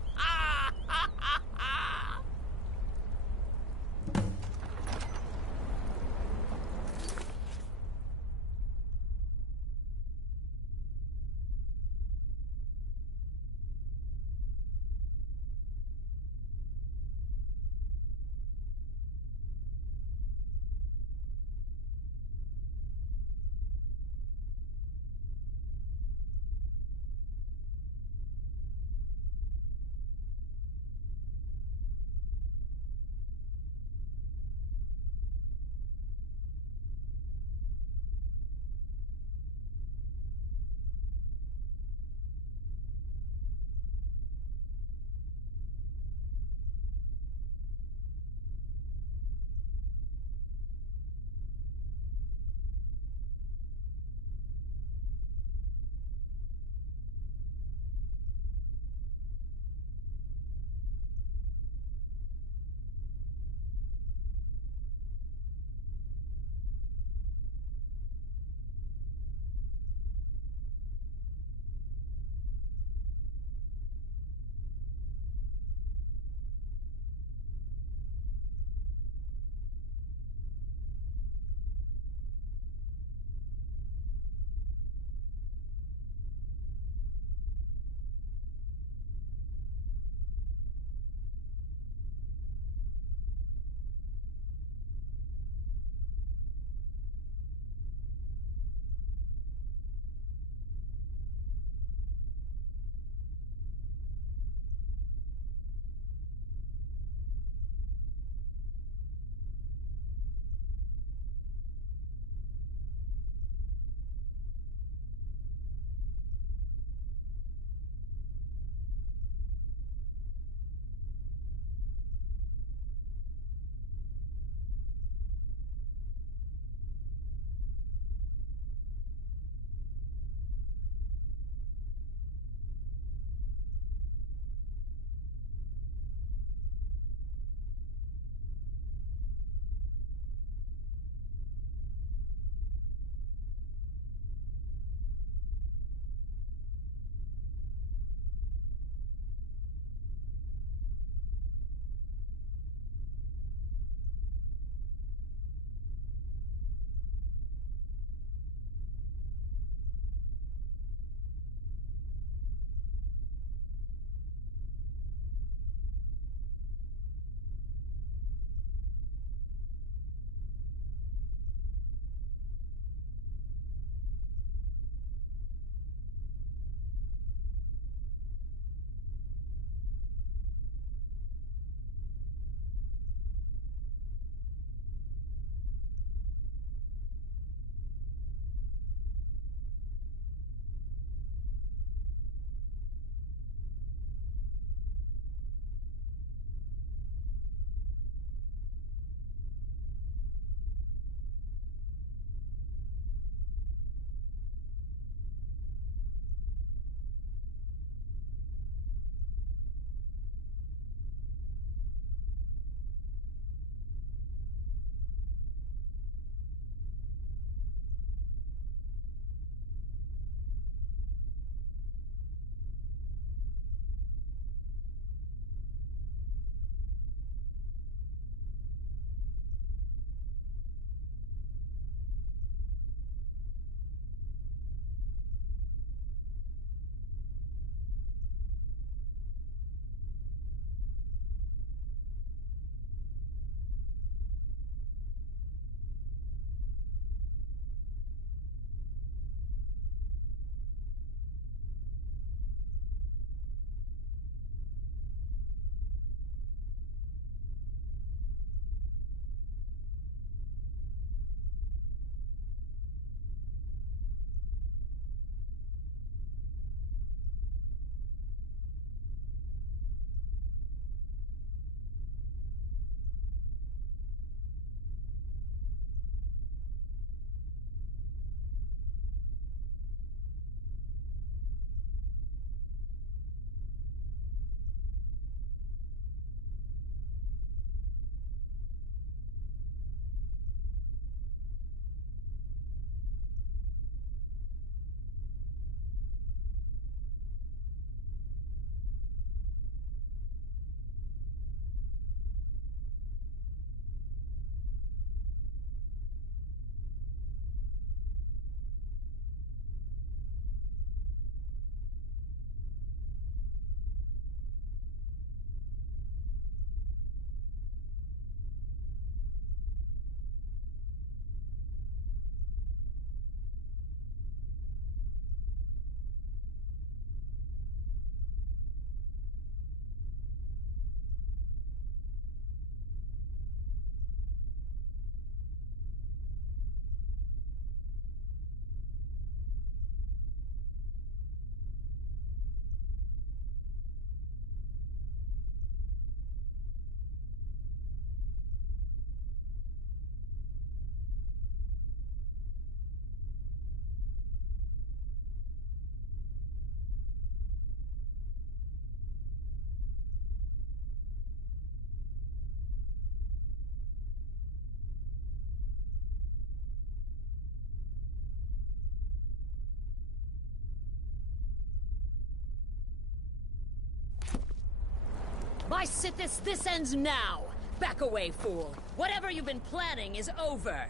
By Sithis, this ends now! Back away, fool! Whatever you've been planning is over!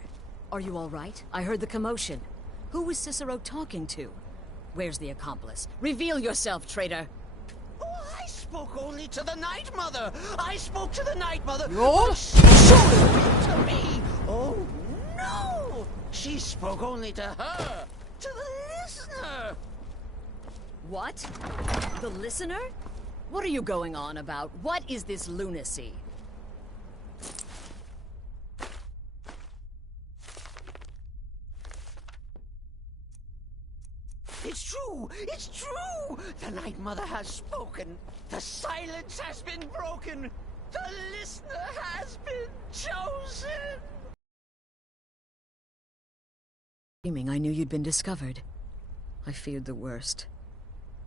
Are you all right? I heard the commotion. Who was Cicero talking to? Where's the accomplice? Reveal yourself, traitor! I spoke only to the Night Mother! I spoke to the Night Mother! No? She spoke to me! Oh, no! She spoke only to her! To the listener! What? The listener? What are you going on about? What is this lunacy? It's true! It's true! The Night Mother has spoken! The silence has been broken! The listener has been chosen! I knew you'd been discovered. I feared the worst.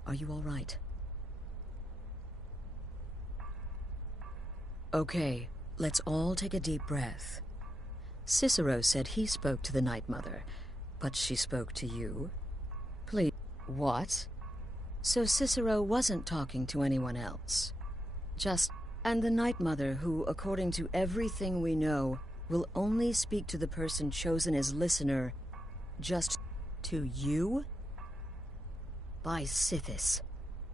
Are you all right? Okay, let's all take a deep breath. Cicero said he spoke to the Night Mother, but she spoke to you? Please. What? So Cicero wasn't talking to anyone else? And the Night Mother, who, according to everything we know, will only speak to the person chosen as listener, just to you? By Sithis.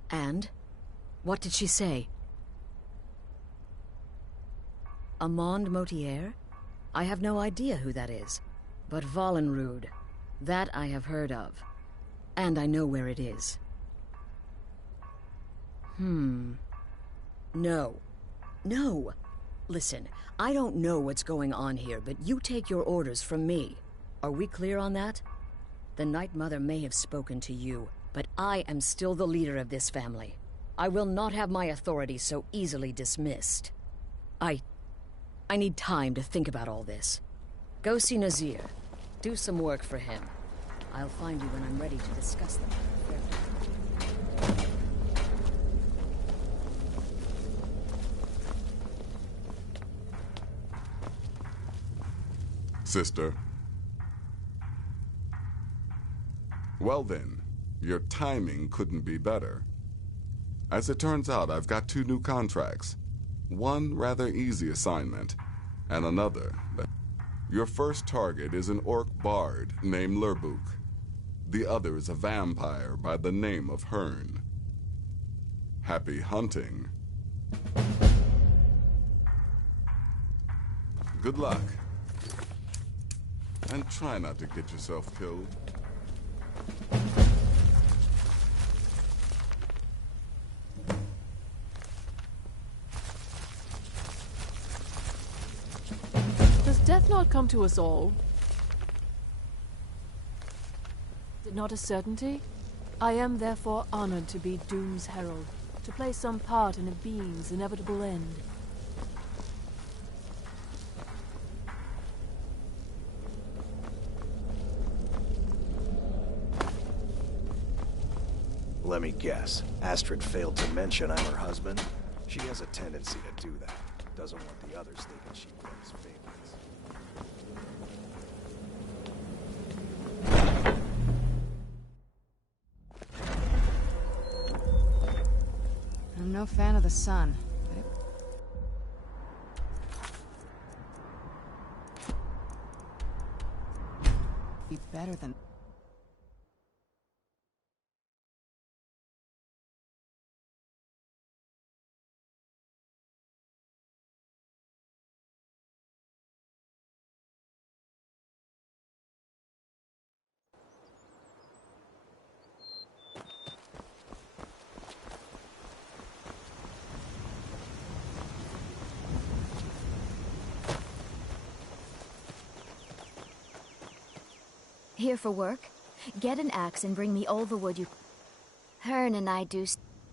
And? What did she say? Amand Motier? I have no idea who that is. But Valenrud, that I have heard of. And I know where it is. No. No! Listen, I don't know what's going on here, but you take your orders from me. Are we clear on that? The Night Mother may have spoken to you, but I am still the leader of this family. I will not have my authority so easily dismissed. I need time to think about all this. Go see Nazir. Do some work for him. I'll find you when I'm ready to discuss the matter. Sister. Well then, your timing couldn't be better. As it turns out, I've got 2 new contracts. One rather easy assignment, and another. Your first target is an orc bard named Lurbuk. The other is a vampire by the name of Hearn. Happy hunting. Good luck. And try not to get yourself killed. Does death not come to us all? Is it not a certainty? I am therefore honored to be Doom's herald, to play some part in a being's inevitable end. Let me guess. Astrid failed to mention I'm her husband? She has a tendency to do that. Doesn't want the others thinking she plays favorites. I'm no fan of the sun, but it... be better than... Here for work? Get an axe and bring me all the wood you... Hearn and I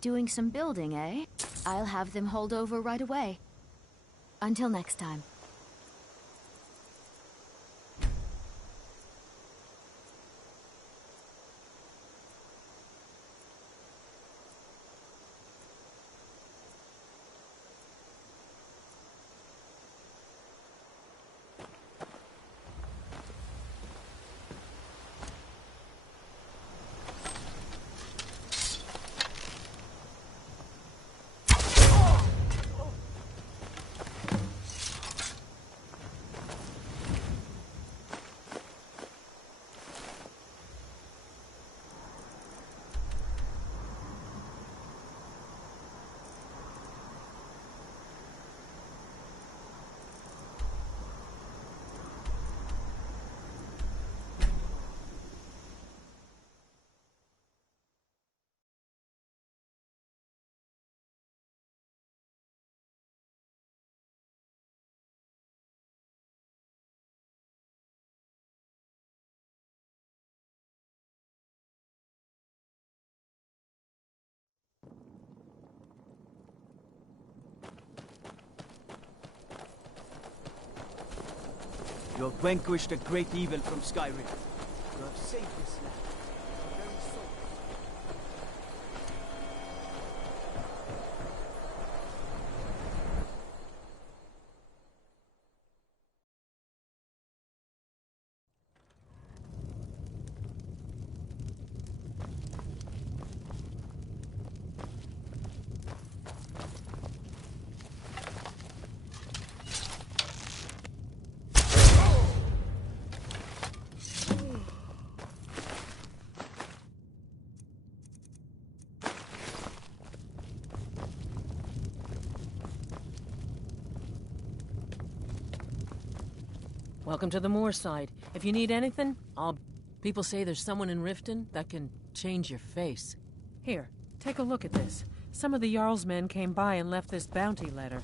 doing some building, eh? I'll have them hold over right away. Until next time. You have vanquished a great evil from Skyrim. You have saved this land. Your very soul. Welcome to the Moorside. If you need anything, I'll... People say there's someone in Riften that can change your face. Here, take a look at this. Some of the Jarl's men came by and left this bounty letter.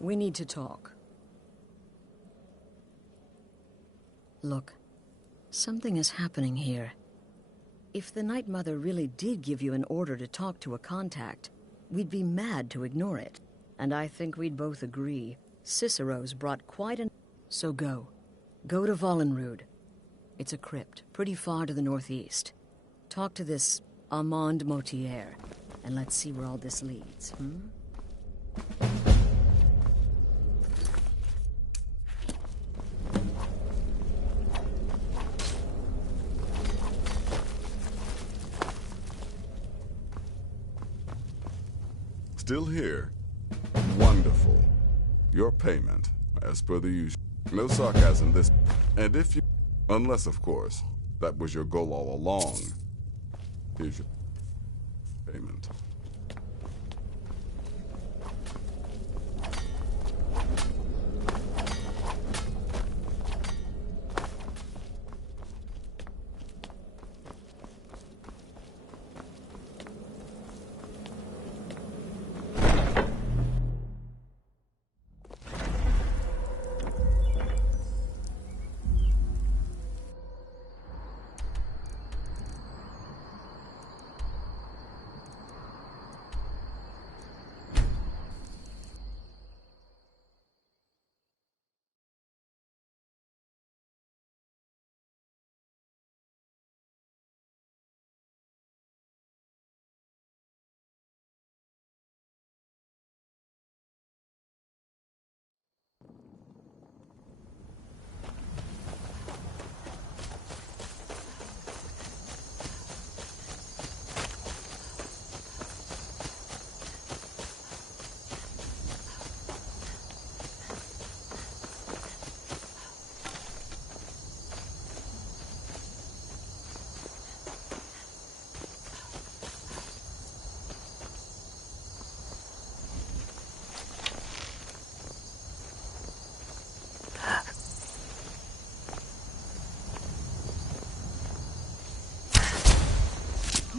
We need to talk. Look, something is happening here. If the Night Mother really did give you an order to talk to a contact, we'd be mad to ignore it. And I think we'd both agree Cicero's brought quite an... So go. Go to Vollenrud. It's a crypt, pretty far to the northeast. Talk to this Armand Motier, and let's see where all this leads, Still here? Wonderful. Your payment, as per the usual. No sarcasm this. And if you... Unless, of course, that was your goal all along. Here's your payment.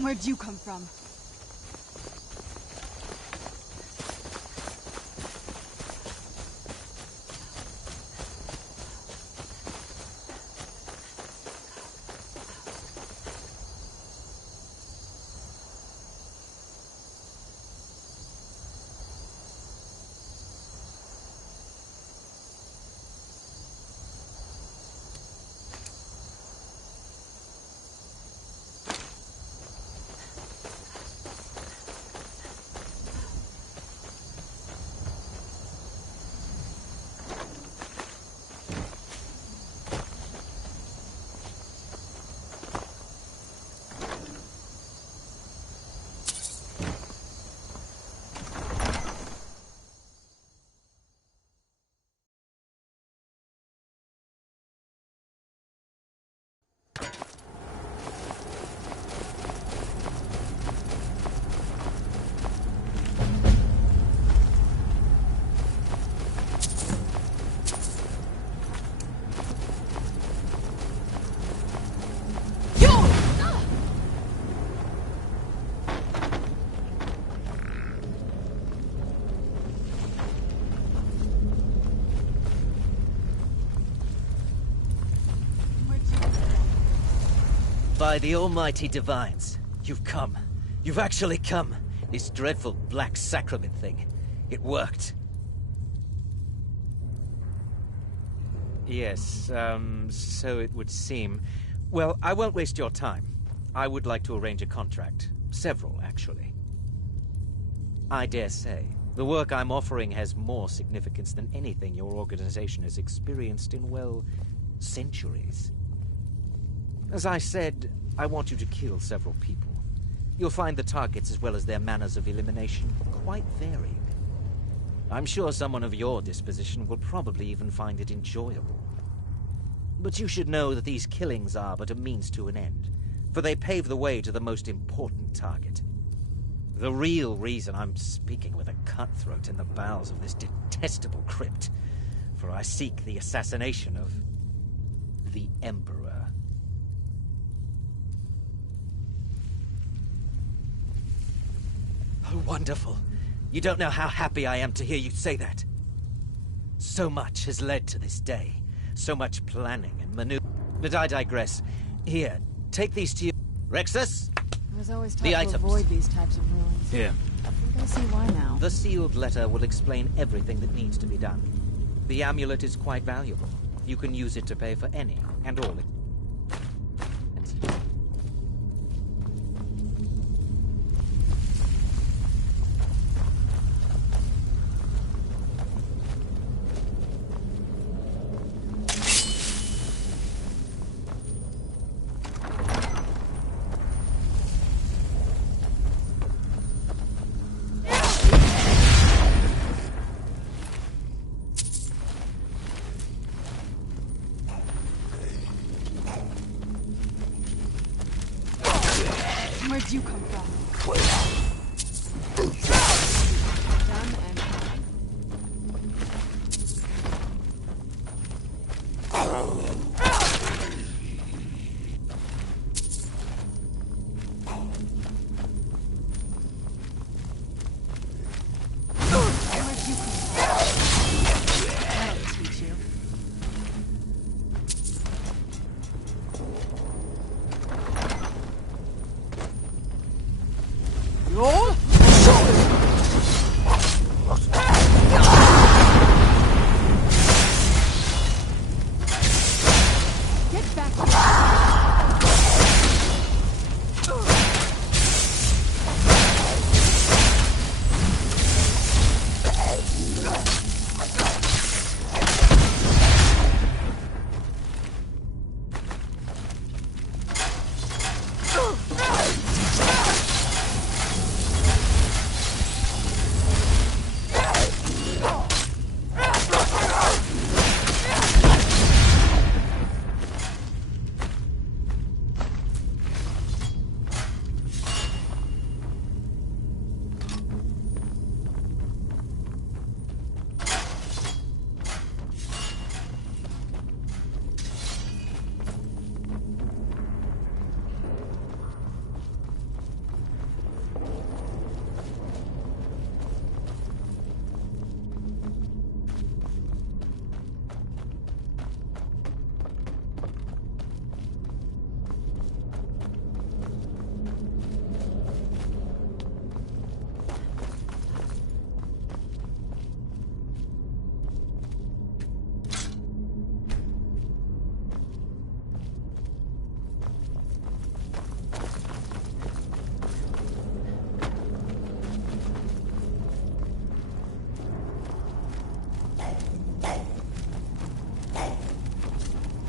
Where'd you come from? By the almighty divines, you've come. You've actually come. This dreadful black sacrament thing. It worked. Yes, so it would seem. Well, I won't waste your time. I would like to arrange a contract. Several, actually. I dare say, the work I'm offering has more significance than anything your organization has experienced in, well, centuries. As I said, I want you to kill several people. You'll find the targets as well as their manners of elimination quite varied. I'm sure someone of your disposition will probably even find it enjoyable. But you should know that these killings are but a means to an end, for they pave the way to the most important target. The real reason I'm speaking with a cutthroat in the bowels of this detestable crypt, for I seek the assassination of the Emperor. Oh, wonderful. You don't know how happy I am to hear you say that. So much has led to this day. So much planning and maneuver. But I digress. Here, take these to you. Rexus? I was always taught The to items. avoid these types of ruins. Here. I think I see why now. The sealed letter will explain everything that needs to be done. The amulet is quite valuable. You can use it to pay for any and all. Where'd you come from? Done and Where'd you come from? That'll teach you. Get back here.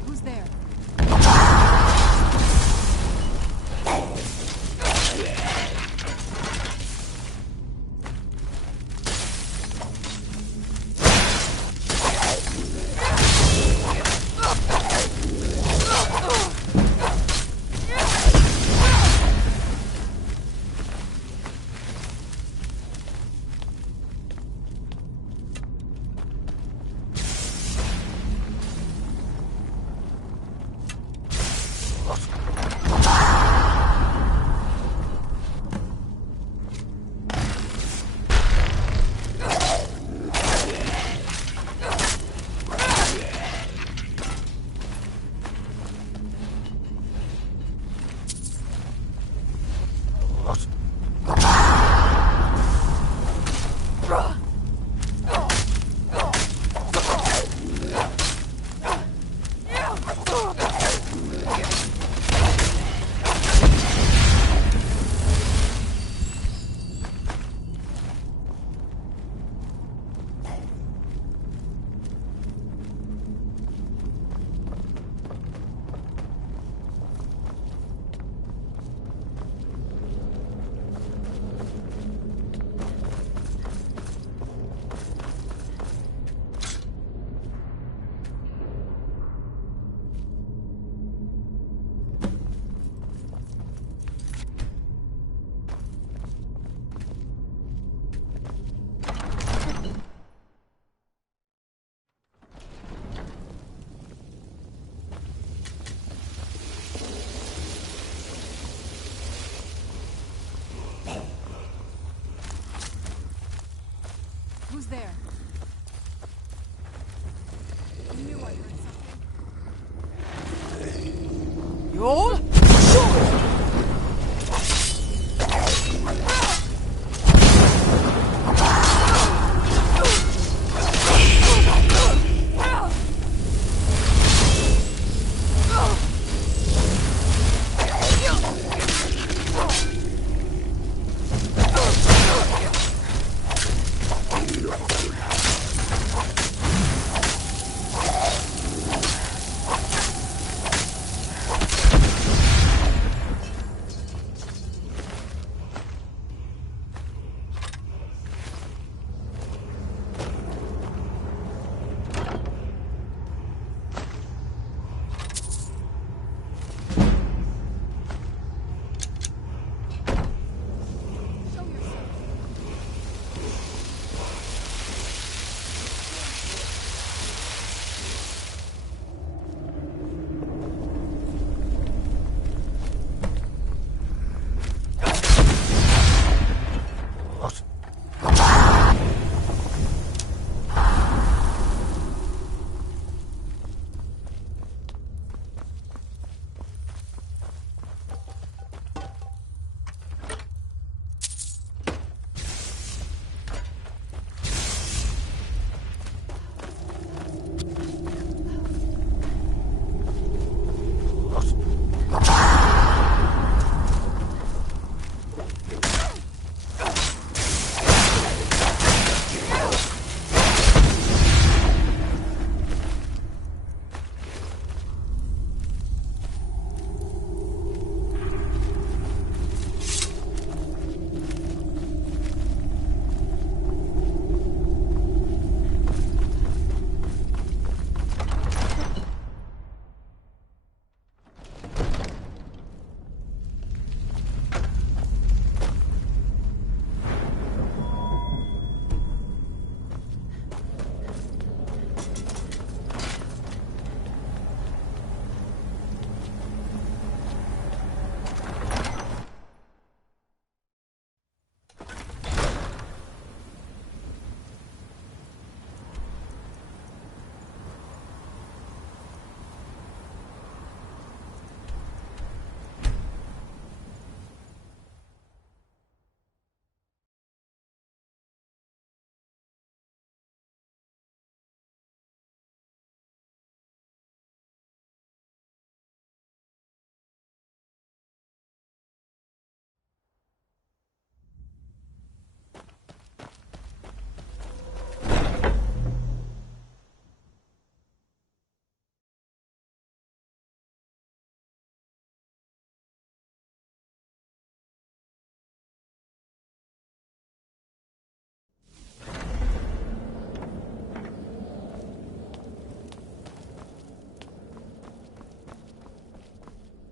Who's there? Roll. Shoot!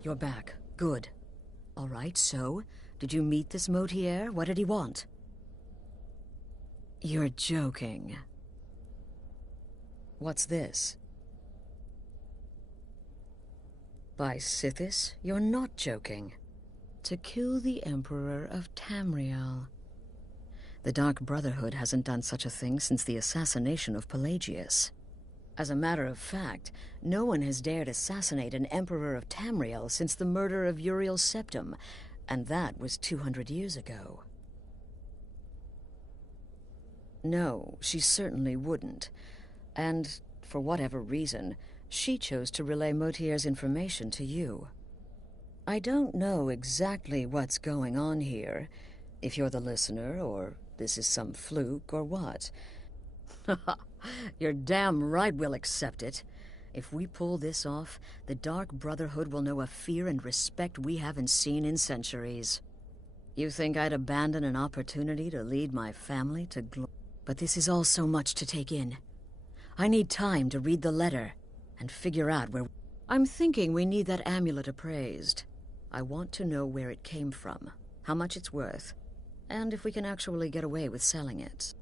You're back. Good. All right, so, did you meet this Motier? What did he want? You're joking. What's this? By Sithis, you're not joking. To kill the Emperor of Tamriel. The Dark Brotherhood hasn't done such a thing since the assassination of Pelagius. As a matter of fact, no one has dared assassinate an Emperor of Tamriel since the murder of Uriel Septim, and that was 200 years ago. No, she certainly wouldn't. And, for whatever reason, she chose to relay Motier's information to you. I don't know exactly what's going on here, if you're the listener, or this is some fluke, or what. You're damn right we'll accept it. If we pull this off, the Dark Brotherhood will know a fear and respect we haven't seen in centuries. You think I'd abandon an opportunity to lead my family to glory? But this is all so much to take in. I need time to read the letter and figure out where... I'm thinking we need that amulet appraised. I want to know where it came from, how much it's worth, and if we can actually get away with selling it.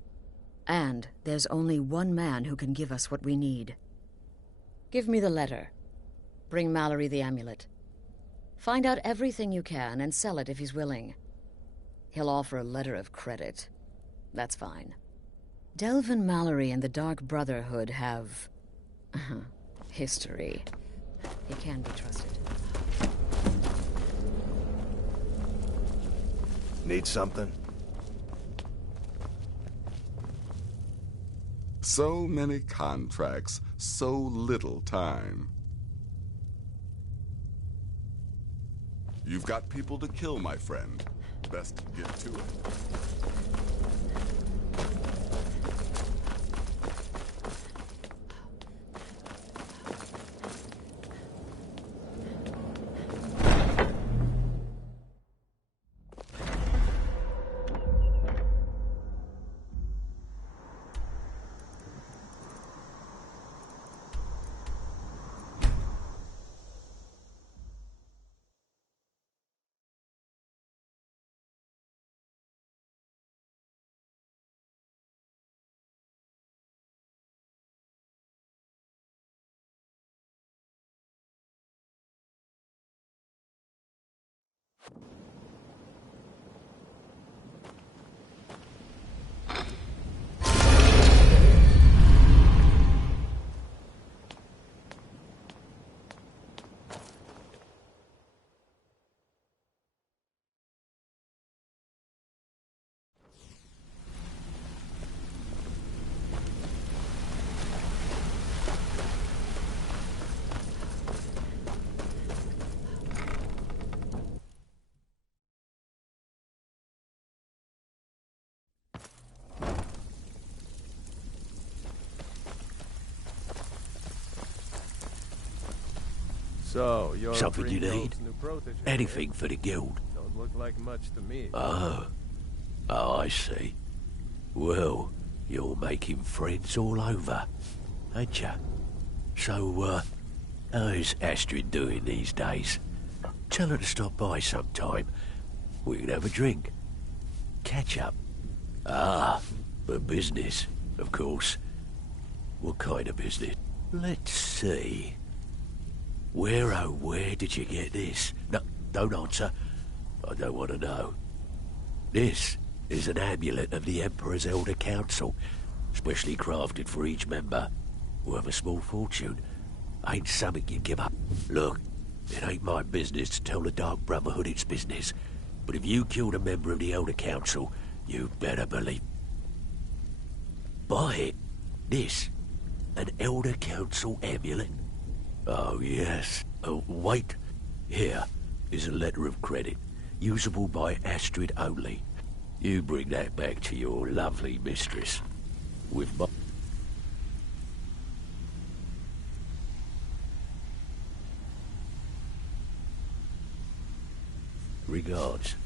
And there's only one man who can give us what we need. Give me the letter. Bring Mallory the amulet. Find out everything you can and sell it if he's willing. He'll offer a letter of credit. That's fine. Delvin Mallory and the Dark Brotherhood have... history. He can be trusted. Need something? So many contracts, so little time. You've got people to kill, my friend. Best get to it. So, you're Something you Green need? Grove's new protege, eh? Anything for the guild. Don't look like much to me. Oh, I see. Well, you're making friends all over, ain't ya? So, how's Astrid doing these days? Tell her to stop by sometime. We can have a drink. Catch up. Ah, for business, of course. What kind of business? Let's see. Where did you get this? No, don't answer. I don't want to know. This is an amulet of the Emperor's Elder Council, specially crafted for each member. Worth a small fortune. Ain't something you give up. Look, it ain't my business to tell the Dark Brotherhood its business, but if you killed a member of the Elder Council, you better believe. Buy it. This, an Elder Council amulet. Oh, yes. Oh, wait. Here is a letter of credit, usable by Astrid only. You bring that back to your lovely mistress. With my... regards.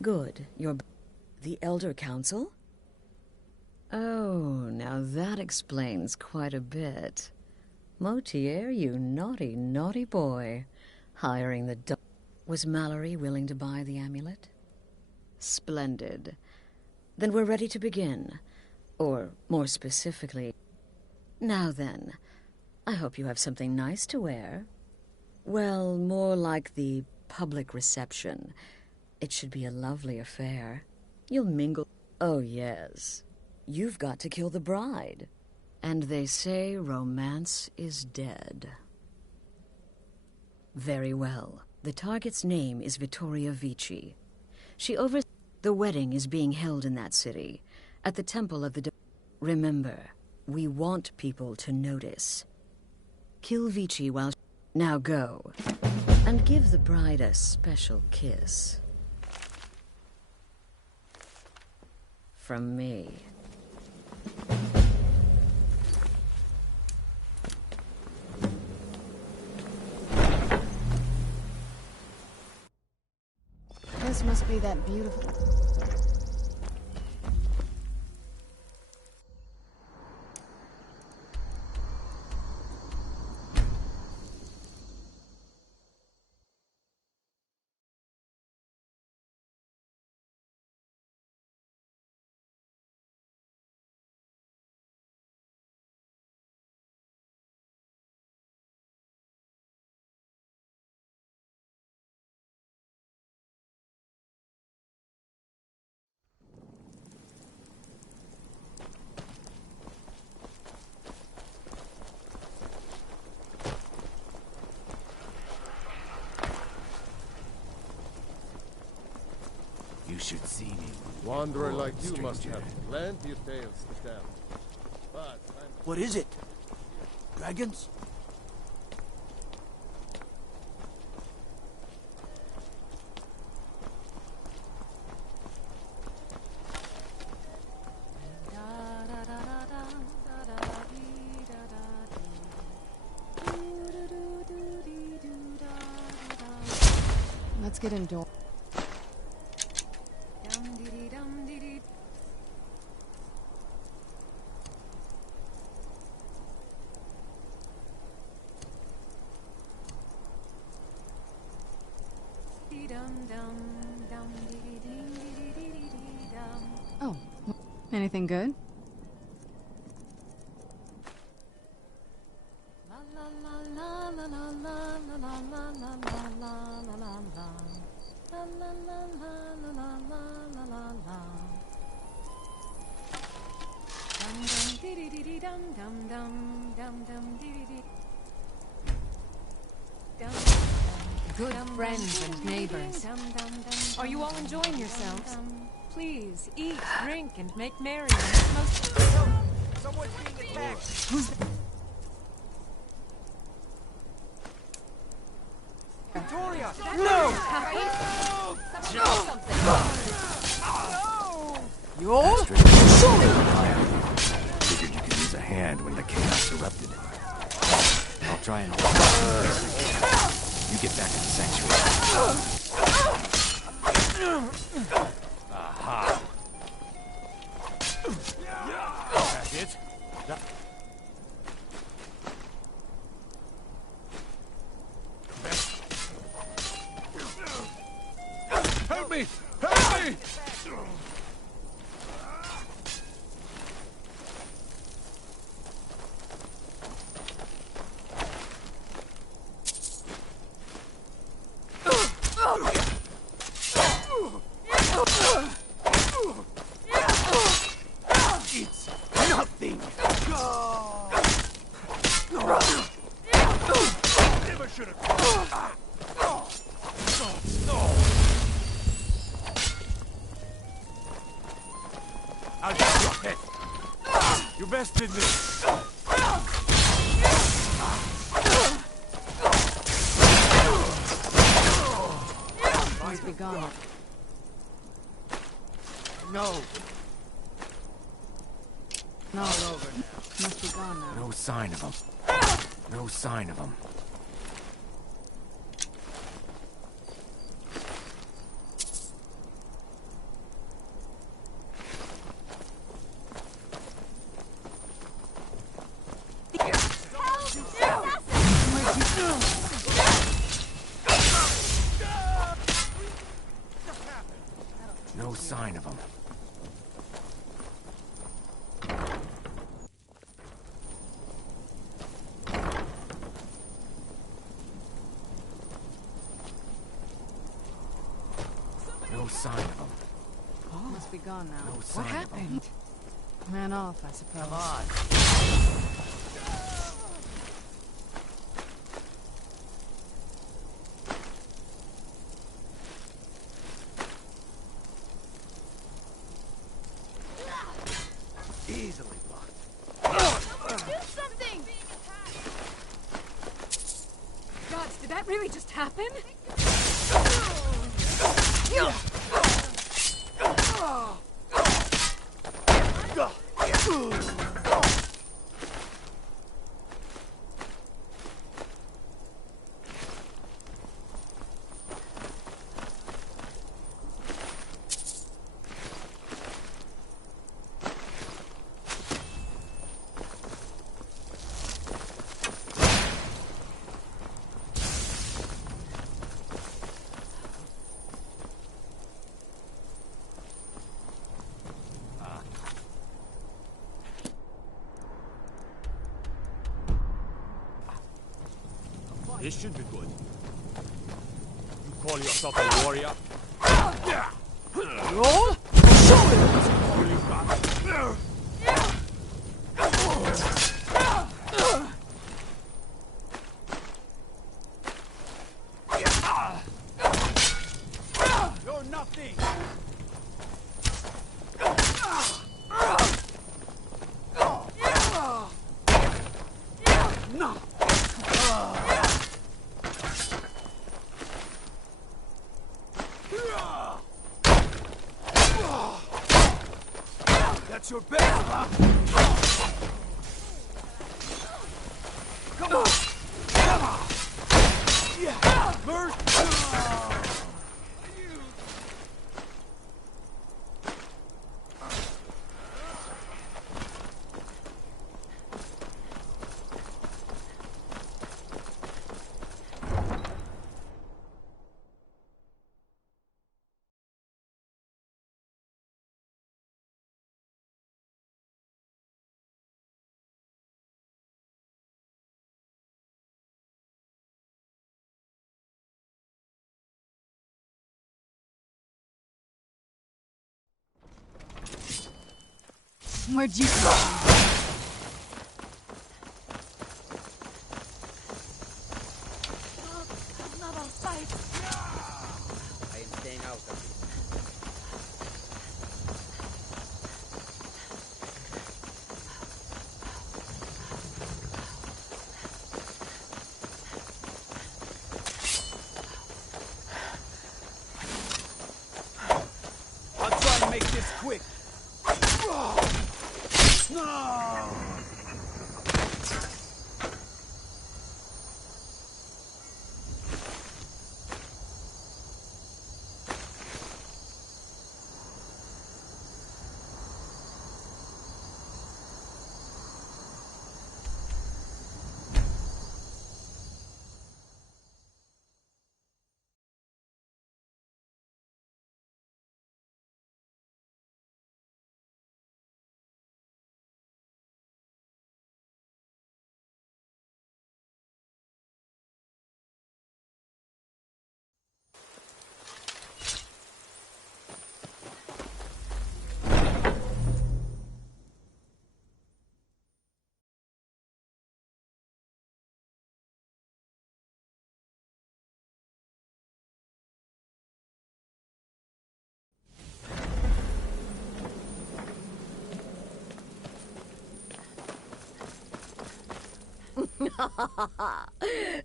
Good. You're... the Elder Council? Oh, now that explains quite a bit. Motier, you naughty, naughty boy. Hiring the Was Mallory willing to buy the amulet? Splendid. Then we're ready to begin. Or, more specifically... Now then, I hope you have something nice to wear. Well, more like the public reception. It should be a lovely affair. You'll mingle... Oh, yes. You've got to kill the bride. And they say romance is dead. Very well. The target's name is Vittoria Vici. She The wedding is being held in that city, at the Temple of the Remember, we want people to notice. Kill Vici while... Now go, and give the bride a special kiss. From me. This must be that beautiful... You should see me. Wanderer like you must have plenty of tales to tell. But what is it? Dragons? Let's get indoors. Oh, anything good? Good friends and neighbors. Are you all enjoying yourselves? Please, eat, drink, and make merry. Someone's being attacked! Who's Victoria! No! You old? Figured you could use a hand when the chaos erupted. I'll try and you get back to the sanctuary. Aha! That's it? Help me! Help me! It's nothing. Never should have. I'll get your head. You bested me. Must be gone. No. No. Must be gone now. No sign of him. No sign of him. No sign of him. No sign of him. Must be gone now. No sign of him. Man off, I suppose. Come on. Easily blocked. Do something! Gods, did that really just happen? This should be good. You call yourself a warrior? Roll? Show it! All you got. You're nothing! No! That's your best, huh? Come on! Come on! Yeah! Burst! Where'd you come from? Another fight. I am staying out of it. I'll try and make this quick. No!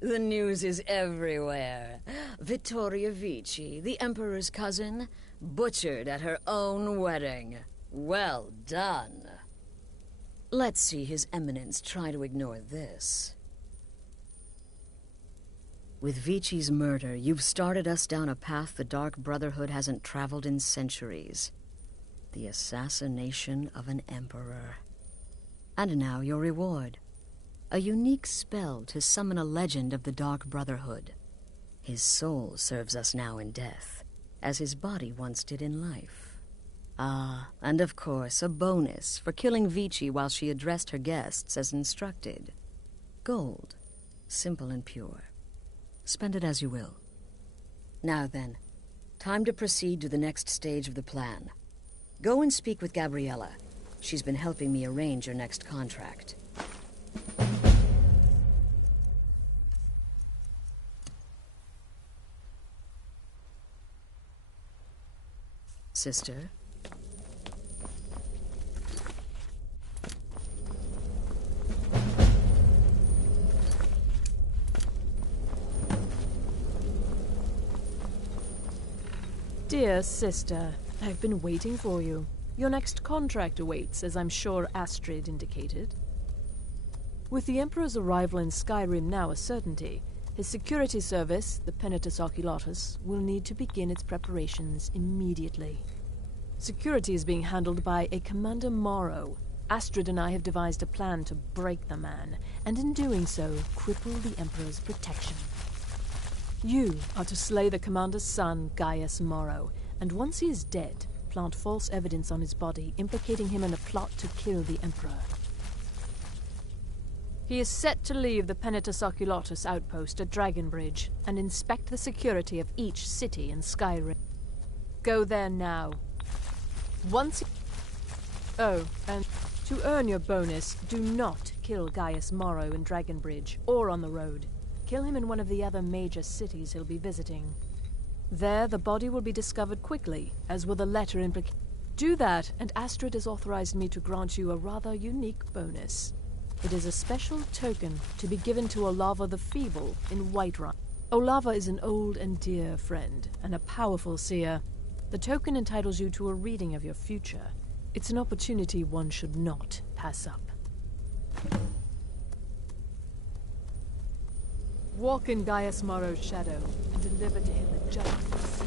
The news is everywhere. Vittoria Vici, the Emperor's cousin, butchered at her own wedding. Well done. Let's see His Eminence try to ignore this. With Vici's murder, you've started us down a path the Dark Brotherhood hasn't traveled in centuries. The assassination of an emperor. And now your reward. A unique spell to summon a legend of the Dark Brotherhood. His soul serves us now in death, as his body once did in life. Ah, and of course, a bonus for killing Vici while she addressed her guests as instructed. Gold. Simple and pure. Spend it as you will. Now then, time to proceed to the next stage of the plan. Go and speak with Gabriella. She's been helping me arrange your next contract. Sister? Dear sister, I've been waiting for you. Your next contract awaits, as I'm sure Astrid indicated. With the Emperor's arrival in Skyrim now a certainty, his security service, the Penitus Oculatus, will need to begin its preparations immediately. Security is being handled by a Commander Morrow. Astrid and I have devised a plan to break the man, and in doing so, cripple the Emperor's protection. You are to slay the Commander's son, Gaius Morrow, and once he is dead, plant false evidence on his body, implicating him in a plot to kill the Emperor. He is set to leave the Penitus Oculatus outpost at Dragonbridge and inspect the security of each city in Skyrim. Go there now. Oh, and to earn your bonus, do not kill Gaius Morrow in Dragonbridge or on the road. Kill him in one of the other major cities he'll be visiting. There, the body will be discovered quickly, as will the letter implicated. Do that, and Astrid has authorized me to grant you a rather unique bonus. It is a special token to be given to Olava the Feeble in Whiterun. Olava is an old and dear friend, and a powerful seer. The token entitles you to a reading of your future. It's an opportunity one should not pass up. Walk in Gaius Morrow's shadow, and deliver to him the justice.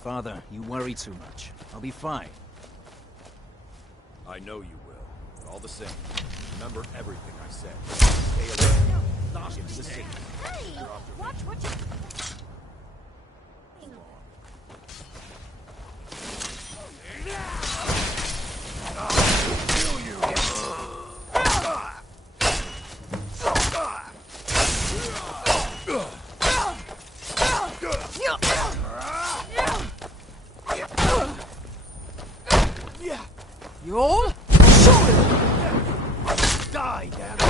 Father, you worry too much. I'll be fine. I know you will. But all the same, remember everything I said. Stay away. Lost in the city. Hey! Watch what you... You all? Die, damn it!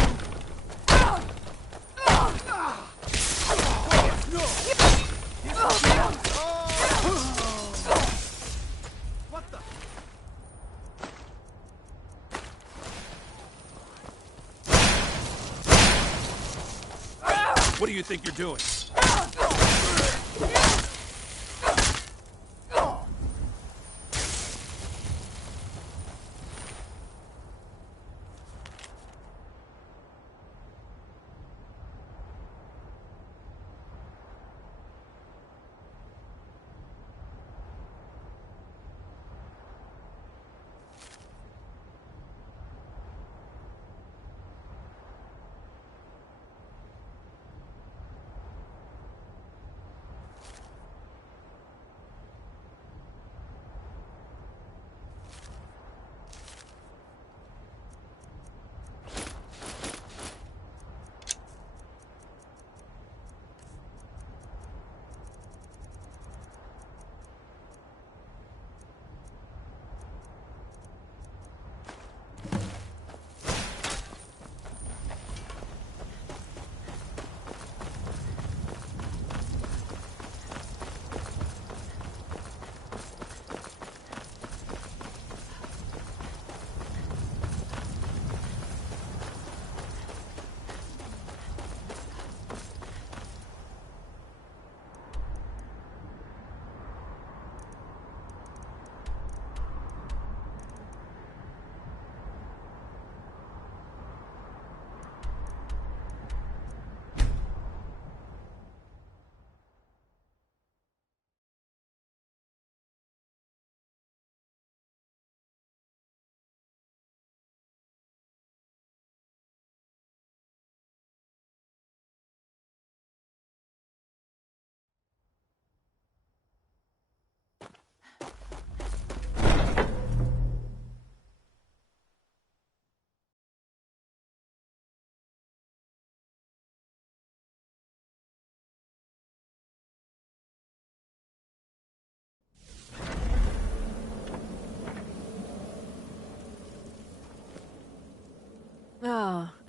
What the? What do you think you're doing?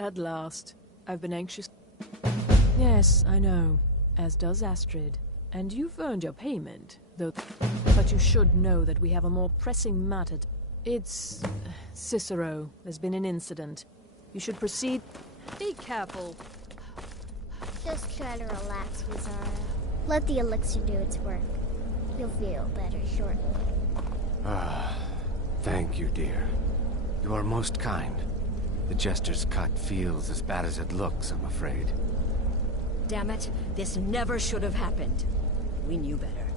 At last. I've been anxious. Yes, I know. As does Astrid. And you've earned your payment, though. But you should know that we have a more pressing matter. It's... Cicero. There's been an incident. You should proceed... Be careful. Just try to relax, Vizara. Let the elixir do its work. You'll feel better shortly. Ah, thank you, dear. You are most kind. The Jester's cut feels as bad as it looks, I'm afraid. Damn it, this never should have happened. We knew better.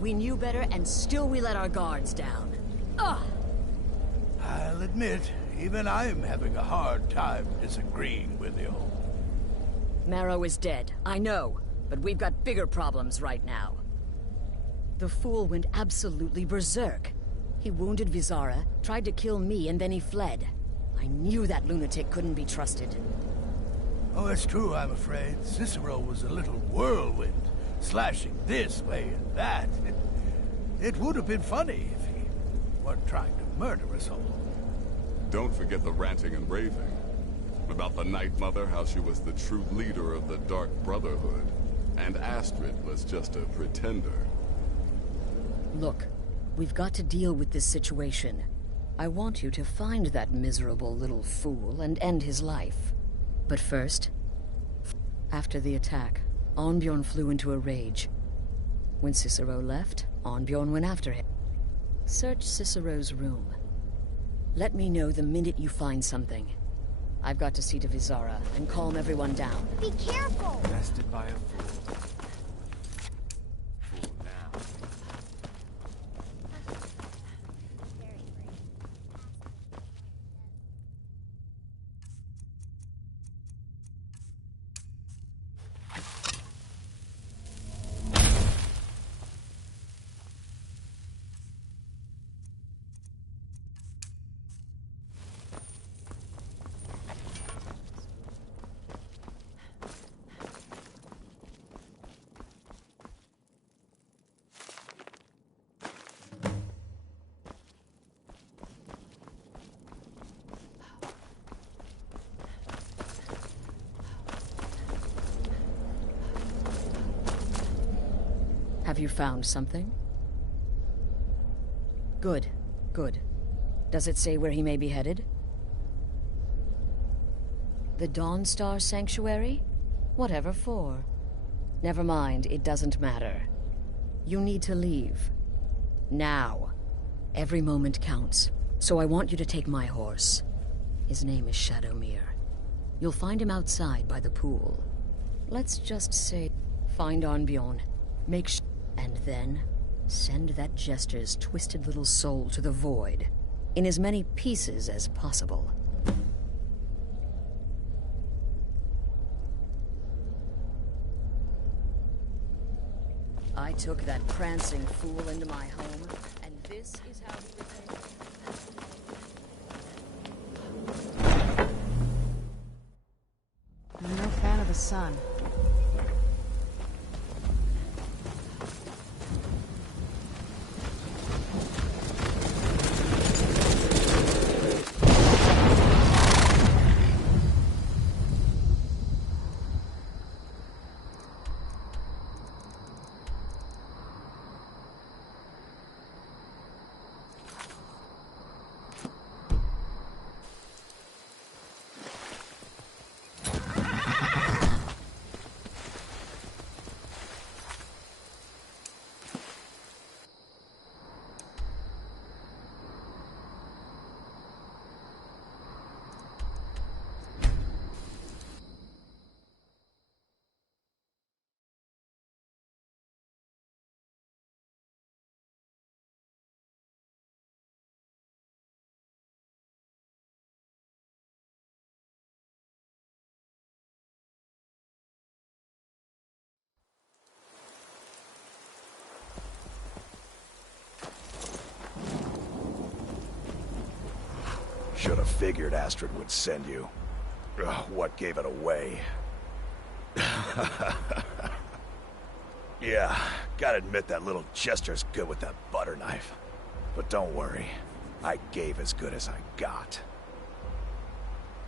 We knew better, and still we let our guards down. Ugh! I'll admit, even I'm having a hard time disagreeing with you. Marrow is dead, I know, but we've got bigger problems right now. The fool went absolutely berserk. He wounded Vizara, tried to kill me, and then he fled. I knew that lunatic couldn't be trusted. Oh, it's true, I'm afraid. Cicero was a little whirlwind, slashing this way and that. It would have been funny if he weren't trying to murder us all. Don't forget the ranting and raving. About the Night Mother, how she was the true leader of the Dark Brotherhood, and Astrid was just a pretender. Look, we've got to deal with this situation. I want you to find that miserable little fool and end his life. But first, after the attack, Arnbjorn flew into a rage. When Cicero left, Arnbjorn went after him. Search Cicero's room. Let me know the minute you find something. I've got to see to Vizara and calm everyone down. Be careful! Bested by a fool. Fool now. Have you found something? Good, good. Does it say where he may be headed? The Dawnstar Sanctuary? Whatever for. Never mind, it doesn't matter. You need to leave. Now. Every moment counts, so I want you to take my horse. His name is Shadowmere. You'll find him outside by the pool. Let's just say, find Arnbjorn. Make sure... And then, send that Jester's twisted little soul to the void, in as many pieces as possible. I took that prancing fool into my home, and this is how he repaid. I'm no fan of the sun. Should have figured Astrid would send you. Ugh, what gave it away? Yeah, gotta admit that little Jester's good with that butter knife. But don't worry, I gave as good as I got.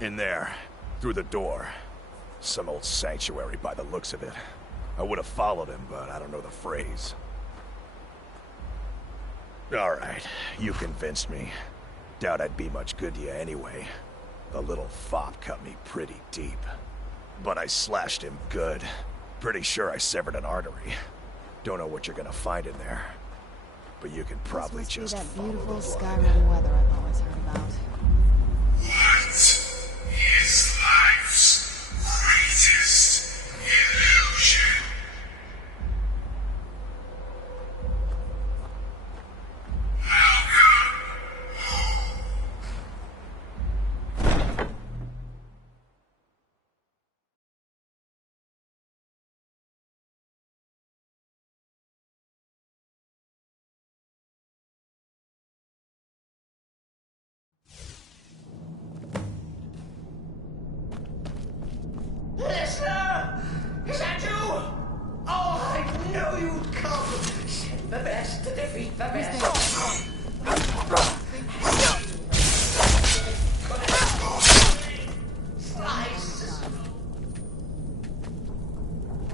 In there, Through the door. Some old sanctuary by the looks of it. I would have followed him, but I don't know the phrase. Alright, you convinced me. Doubt I'd be much good to you anyway. The little fop cut me pretty deep. But I slashed him good. Pretty sure I severed an artery. Don't know what you're gonna find in there. But you can probably just that follow beautiful the blood. Skyrim weather I've always heard about. Light is life's greatest illusion. Listener! Is that you? Oh, I knew you'd come. Send the best to defeat the best. Slice.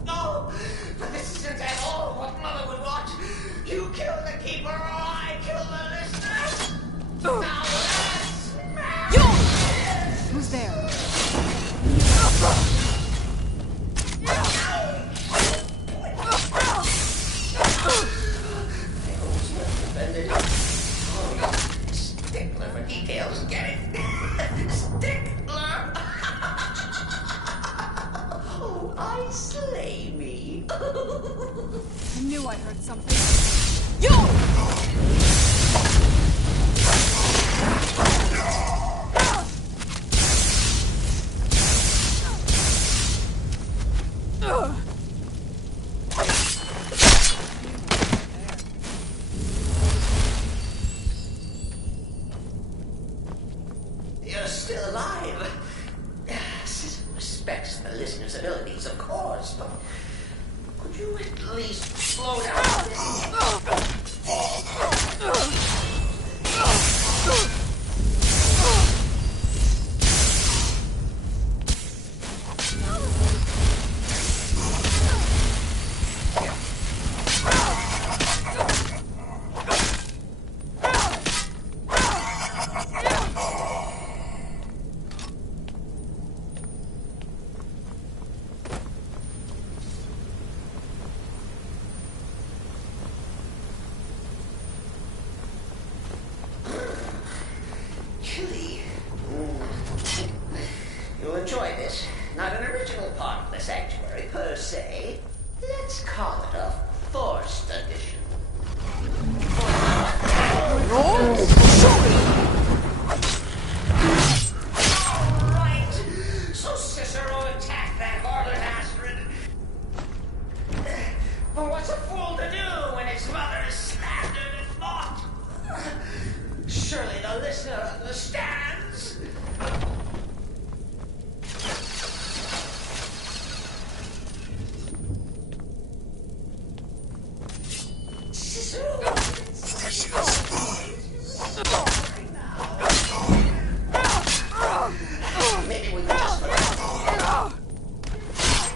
No, but this isn't at all what Mother would want. You kill the keeper or I kill the listener. Now let's smash. Who's there? Stickler for details, get it? Stickler! Oh, I slay me. I knew I heard something. You're still alive. Respects the listener's abilities, of course, but could you at least slow down? Chilly. You'll enjoy this. Not an original part of the sanctuary per se. Let's call it a forced addition. Right. So Cicero attacked that harlot Astrid. But what's a fool to do when his mother is slandered and mocked? Surely the listener understands. Cicero. Maybe we can just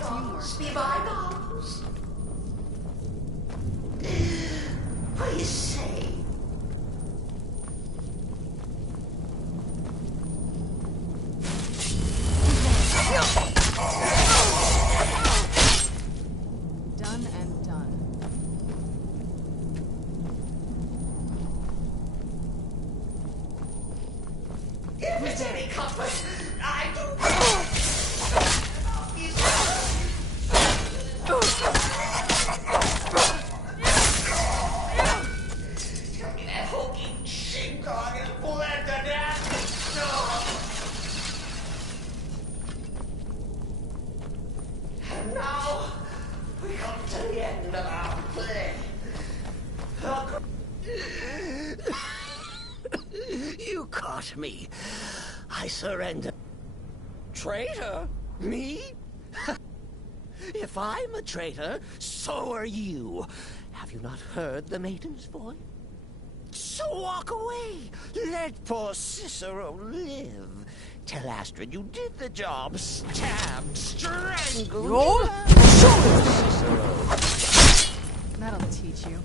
bygones be bygones. What do you say? Done and done. If it's any comfort, I do. Tell me that hokey sheepdog is bled to death. And now we come to the end of our play. You caught me. I surrender. Traitor? Me? If I'm a traitor, so are you. Have you not heard the maiden's voice? So walk away. Let poor Cicero live. Tell Astrid you did the job. Stabbed, strangled. Roll. Cicero. That'll teach you.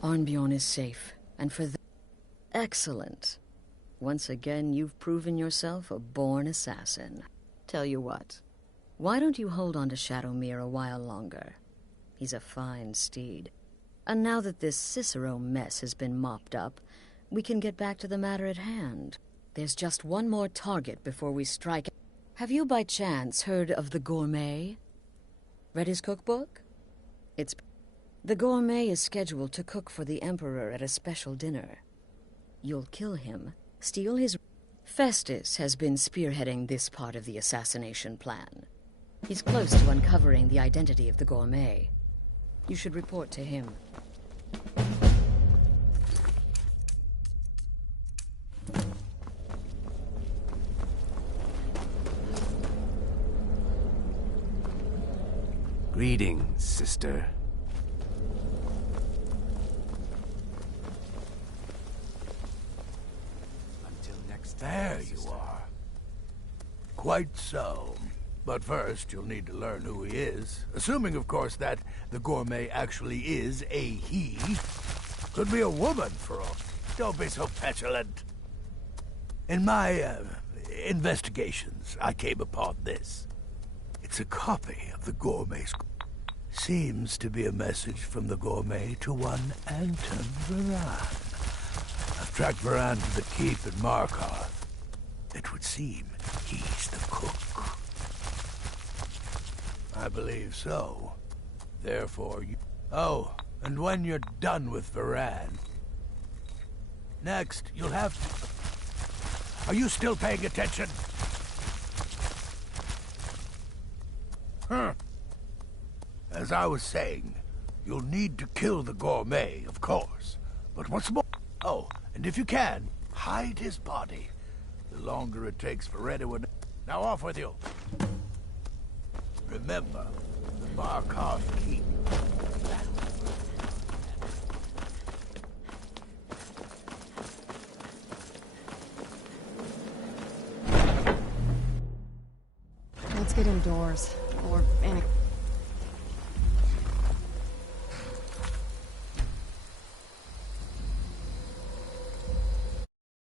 Arnbjorn is safe, and for that... Excellent. Once again, you've proven yourself a born assassin. Tell you what, why don't you hold on to Shadowmere a while longer? He's a fine steed. And now that this Cicero mess has been mopped up, we can get back to the matter at hand. There's just one more target before we strike. Have you by chance heard of the Gourmet? Read his cookbook? The Gourmet is scheduled to cook for the Emperor at a special dinner. You'll kill him, steal his... Festus has been spearheading this part of the assassination plan. He's close to uncovering the identity of the Gourmet. You should report to him. Greetings, sister. There you are. Quite so. But first, you'll need to learn who he is. Assuming, of course, that the Gourmet actually is a he. Could be a woman, for all. Don't be so petulant. In my, investigations, I came upon this. It's a copy of the Gourmet's... Seems to be a message from the Gourmet to one Anton Varan. I've tracked Varan to the keep in Markarth. It would seem he's the cook. I believe so. Therefore you... Oh, and when you're done with Varan... Next, you'll have to... Are you still paying attention? Huh. As I was saying, you'll need to kill the Gourmet, of course. But what's more... Oh, and if you can, hide his body. The longer it takes for anyone... Now off with you. Remember, the Markarth Keep. Let's get indoors. Or in a